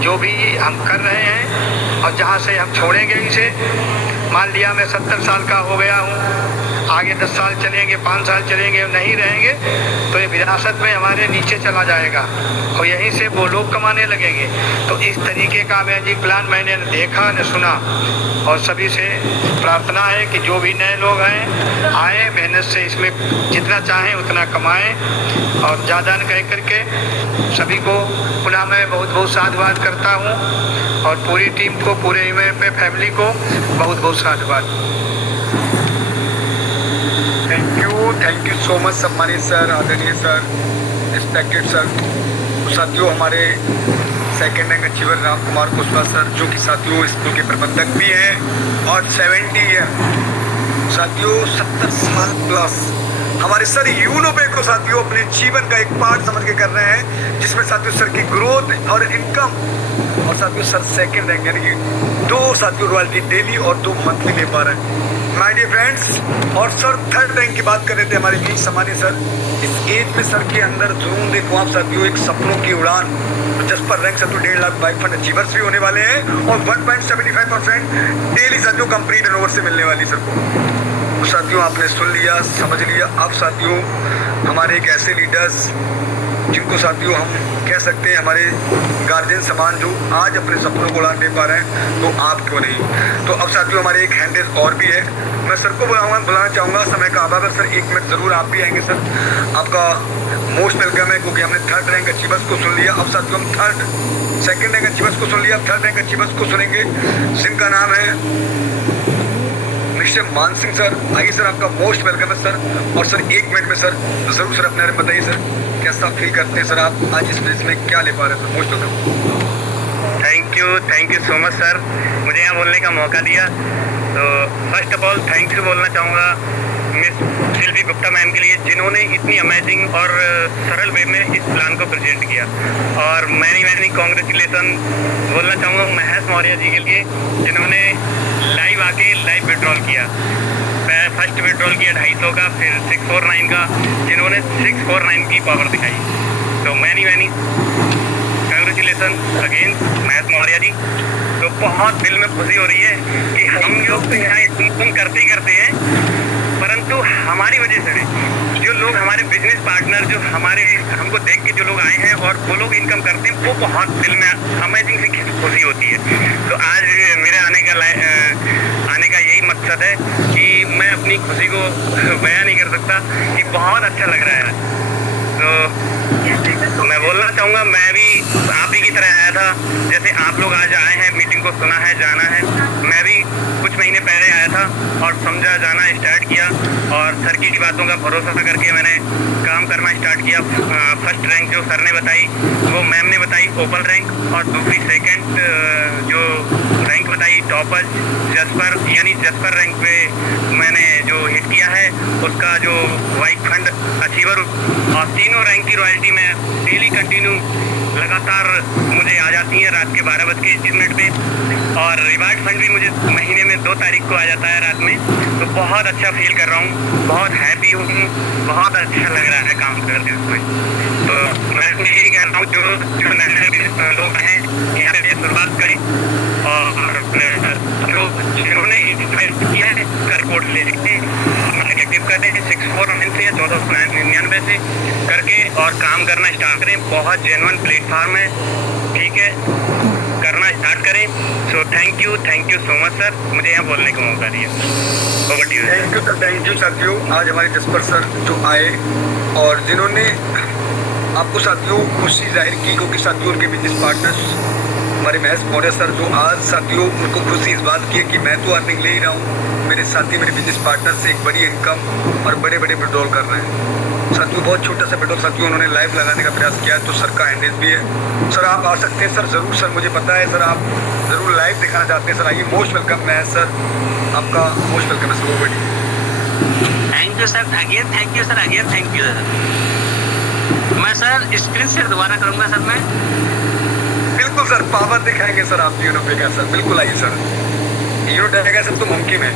जो भी हम कर रहे हैं और जहाँ से हम छोड़ेंगे इसे, मान लिया मैं 70 साल का हो गया हूँ, आगे 10 साल चलेंगे, 5 साल चलेंगे, नहीं रहेंगे तो ये विरासत में हमारे नीचे चला जाएगा और यहीं से वो लोग कमाने लगेंगे। तो इस तरीके का मैजिक प्लान मैंने देखा न सुना और सभी से प्रार्थना है कि जो भी नए लोग हैं आए, मेहनत से इसमें जितना चाहें उतना कमाएं और ज़्यादा न कह करके सभी को पुनः मैं बहुत बहुत साधुवाद करता हूँ और पूरी टीम को, पूरे पे फैमिली को बहुत बहुत साधुवाद। थैंक यू सो मच सम्मानित सर, आदरणीय सर, रिस्पेक्टेड सर। तो साथियों, हमारे second rank achiever Ram Kumar Kushwaha sir, जो कि साथियों स्कूल के प्रबंधक भी हैं और 70 ईयर साथियों 70 साल प्लस हमारे सर यूनोपे को साथियों अपने जीवन का एक पार्ट समझ के कर रहे हैं, जिसमें साथियों सर की ग्रोथ और इनकम और साथियों सर सेकेंड रैंक यानी कि 2 साथियों रॉयल्टी डेली और 2 मंथली ले पा रहे हैं माय डियर फ्रेंड्स। और सर थर्ड रैंक की बात कर रहे थे हमारे बीच सम्मानित सर। इस एज में सर के अंदर जुनून देखो आप साथियों, एक सपनों की उड़ान। जसपर रैंक साथियों 1.5 लाख बाइक फंड अचीवर्स भी होने वाले हैं और 1.75% डेली साथियों कंप्लीट टर्नओवर से मिलने वाली सर को। साथियों आपने सुन लिया, समझ लिया। अब साथियों हमारे एक ऐसे लीडर्स जिनको साथियों हम कह सकते हैं हमारे गार्जियन समान, जो आज अपने सपनों को उड़ान दे पा रहे हैं, तो आप क्यों नहीं। तो अब साथियों हमारे एक हैंडल और भी है, मैं सर को बुलाना चाहूँगा। समय का अभाव है सर, 1 मिनट ज़रूर आप भी आएंगे सर। आपका मोस्ट वेलकम है, क्योंकि हमने थर्ड रैंक अचीवर्स को सुन लिया। अब साथियों हम सेकेंड रैंक अचीवर्स को सुन लिया, अब थर्ड रैंक अचीवर्स को सुनेंगे, जिनका नाम है मिस्टर मान सिंह सर। आइए सर, आपका मोस्ट वेलकम है सर। और सर 1 मिनट में सर ज़रूर सर अपने बारे में बताइए सर, कैसा फील करते हैं सर आप आज इस प्लेस में, क्या ले पा रहे हैं sir. Most welcome. Thank you so much sir, मुझे यहाँ बोलने का मौका दिया। तो first of all thank you बोलना चाहूँगा मिस शिल्पी गुप्ता मैम के लिए, जिन्होंने इतनी अमेजिंग और सरल वे में इस प्लान को प्रेजेंट किया। और मैनी कॉन्ग्रेचुलेसन बोलना चाहूँगा महेश मौर्य जी के लिए, जिन्होंने लाइव आके लाइव विड्रॉल किया। फर्स्ट विड्रॉल किया 250 का, फिर 649 का, जिन्होंने 649 की पावर दिखाई। तो many congratulations again Mahesh Maurya ji. तो बहुत दिल में खुशी हो रही है कि हम लोग तो यहाँ इनकम करते ही करते हैं, परंतु हमारी वजह से जो लोग हमारे बिजनेस पार्टनर जो हमको देख के जो लोग आए हैं और वो लोग इनकम करते हैं, वो बहुत दिल में अमेजिंग सी खुशी होती है। तो आज मेरे आने का यही मकसद है कि मैं अपनी खुशी को बयां नहीं कर सकता कि बहुत अच्छा लग रहा है। तो मैं बोलना चाहूँगा, मैं भी आप ही की तरह आया था, जैसे आप लोग आज आए हैं, मीटिंग को सुना है, जाना है। मैं भी कुछ महीने पहले आया था और समझा, जाना स्टार्ट किया और सर की बातों का भरोसा करके मैंने काम करना स्टार्ट किया। फर्स्ट रैंक जो सर ने बताई वो मैम ने बताई ओपन रैंक, और दूसरी सेकंड जो रैंक बताई टॉपर जसपर, यानी जसपर रैंक पे मैंने जो हिट किया है उसका जो वाइट फंड अचीवर, और तीनों रैंक की रॉयल्टी में डेली कंटिन्यू लगातार मुझे आ जाती हैं रात के 12:21 पे, और रिवार्ड फंड भी मुझे महीने में 2 तारीख को आ जाता है रात में। तो बहुत अच्छा फील कर रहा हूँ, बहुत हैप्पी हूँ, बहुत अच्छा लग रहा है काम करते हुए। तो मैं यही कह रहा हूँ जो नए लोग हैं यहाँ पे शुरुआत करें, और जिन्होंने इन्वेस्ट किया है कर कोड ले सकते हैं, नेगेटिव कर दें 649 से या 1499 से करके और काम करना स्टार्ट करें। बहुत जेन्युइन प्लेटफॉर्म है, ठीक है, करना स्टार्ट करें। So thank you so much sir, मुझे यहाँ बोलने का मौका दिया। थैंक यू साथियों, आज हमारे जसपर सर जो आए और जिन्होंने आपको साथियों खुशी जाहिर की, क्योंकि साथियों उनके बिजनेस पार्टनर्स हमारे महेश मौर्य सर जो आज साथियों उनको खुशी इस बात की है कि मैं तो अर्निंग ले ही रहा हूँ, मेरे साथी मेरे बिजनेस पार्टनर से एक बड़ी इनकम और बड़े बड़े विड्रॉल कर रहे हैं। साथियों बहुत छोटा सा विड्रॉल साथियों उन्होंने लाइव लगाने का प्रयास किया, तो सर का हैंडल भी है। सर आप आ सकते हैं सर, ज़रूर सर, मुझे पता है सर आप ज़रूर लाइव दिखाना चाहते हैं सर, आइए। मोस्ट वेलकम मैं सर, आपका मोस्ट वेलकम है सर। बड़ी thank you sir, again thank you sir, again thank you sir. मैं सर स्क्रीन शेयर दोबारा करूँगा सर मैं। बिल्कुल सर, पावर दिखाएंगे सर आप यूनो पे का सर, बिल्कुल आइए सर, यूनो टैग सर तो मुमकिन है।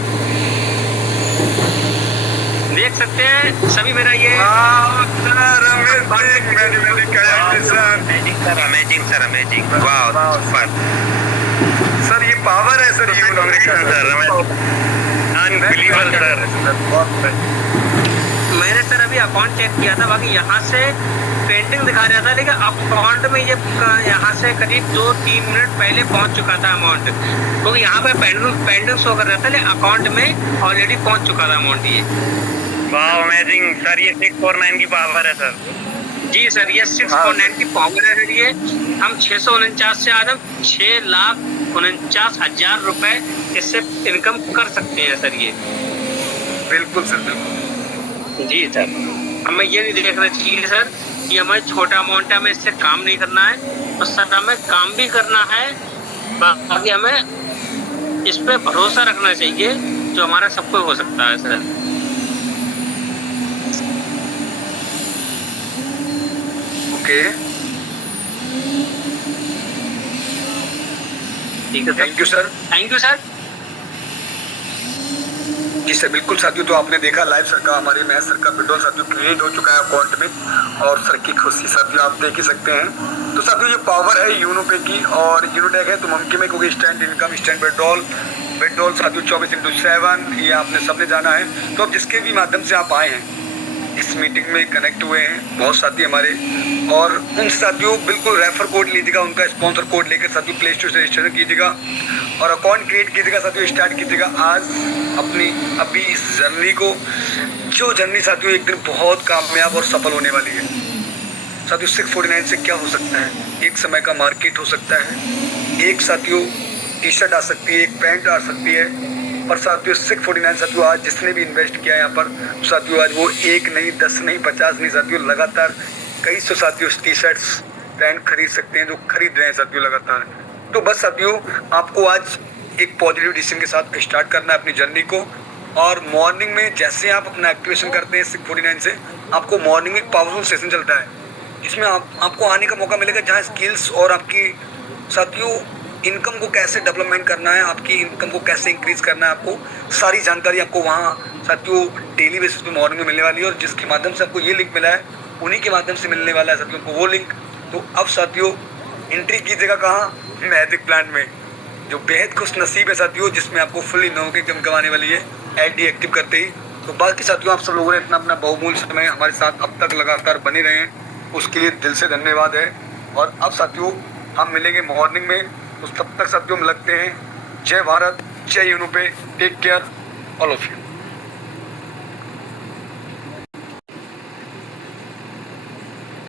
देख सकते हैं सभी मेरा ये अमेजिंग वाओ सर, ये पावर है सर, यूनो अनबिलीवेबल सर। मैंने सर अभी अकाउंट चेक किया था, बाकी यहाँ से पेंटिंग दिखा रहा था, लेकिन अकाउंट में ये यहाँ से करीब 2-3 मिनट पहले पहुँच चुका था अमाउंट, क्योंकि यहाँ पे पेंडिंग शो कर रहा था, लेकिन अकाउंट में ऑलरेडी पहुँच चुका था अमाउंट ये। वाह अमेजिंग सर, ये 649 की पावर है सर। जी सर, ये 649 की पावर है सर। ये हम 649 से आज हम 6,49,000 रुपए इससे इनकम कर सकते हैं सर ये। बिल्कुल सर, बिल्कुल जी सर। हमें ये नहीं देखना चाहिए सर कि हमें छोटा अमाउंट है, हमें इससे काम नहीं करना है, तो सर हमें काम भी करना है, बाकी हमें इस पे भरोसा रखना चाहिए, जो हमारा सब कुछ हो सकता है सर। ओके, ठीक है, thank you sir. Thank you sir. जी सर, बिल्कुल साथियों, तो आपने देखा लाइव सर का, हमारे महेश सर का विड्रॉल साथियों क्रिएट हो चुका है अकाउंट में, और सर की खुशी साथियों आप देख ही सकते हैं। तो साथियों ये पावर है यूनो पे की, और यूनो टैग है तो मुमकिन है, क्योंकि इंस्टेंट इनकम, इंस्टेंट विड्रॉल साथियों 24/7 ये आपने सबने जाना है। तो अब जिसके भी माध्यम से आप आए हैं इस मीटिंग में कनेक्ट हुए हैं बहुत साथी हमारे, और उन साथियों बिल्कुल रेफर कोड लीजिएगा, उनका स्पॉन्सर कोड लेकर साथियों प्ले स्टोर से रजिस्ट्रेशन कीजिएगा और अकाउंट क्रिएट कीजिएगा साथियों, स्टार्ट कीजिएगा आज अपनी अभी इस जर्नी को, जो जर्नी साथियों एक दिन बहुत कामयाब और सफल होने वाली है। साथियों 649 से क्या हो सकता है, एक समय का मार्केट हो सकता है, एक साथियों टी शर्ट आ सकती है, एक पैंट आ सकती है, पर साथियों 649 साथियों आज जिसने भी इन्वेस्ट किया है यहाँ पर साथियों, आज वो 1 नहीं 10 नहीं 50 नहीं साथियों, लगातार कई सौ साथियों टी शर्ट्स पैंट खरीद सकते हैं, जो खरीद रहे हैं साथियों लगातार। तो बस साथियों आपको आज एक पॉजिटिव डिसीजन के साथ स्टार्ट करना है अपनी जर्नी को, और मॉर्निंग में जैसे आप अपना एक्टिवेशन करते हैं 649 से, आपको मॉर्निंग में एक पावरफुल सेशन चलता है, जिसमें आपको आने का मौका मिलेगा, जहाँ स्किल्स और आपकी साथियों इनकम को कैसे डेवलपमेंट करना है, आपकी इनकम को कैसे इंक्रीज करना है, आपको सारी जानकारी आपको वहाँ साथियों डेली बेसिस पे मॉर्निंग में मिलने वाली है, और जिसके माध्यम से आपको ये लिंक मिला है उन्हीं के माध्यम से मिलने वाला है साथियों को वो लिंक। तो अब साथियों एंट्री कीजिएगा कहाँ, मैजिक प्लान में, जो बेहद खुश नसीब है साथियों, जिसमें आपको फुल इनकम की इनकम आने वाली है एडी एक्टिव करते ही। तो बाकी साथियों आप सब लोगों ने इतना अपना बहुमूल्य समय हमारे साथ अब तक लगातार बने रहे हैं, उसके लिए दिल से धन्यवाद है। और अब साथियों हम मिलेंगे मॉर्निंग में, तो तब तक साथियों हम लगते हैं। जय भारत, जय Uno pay, take care all of you.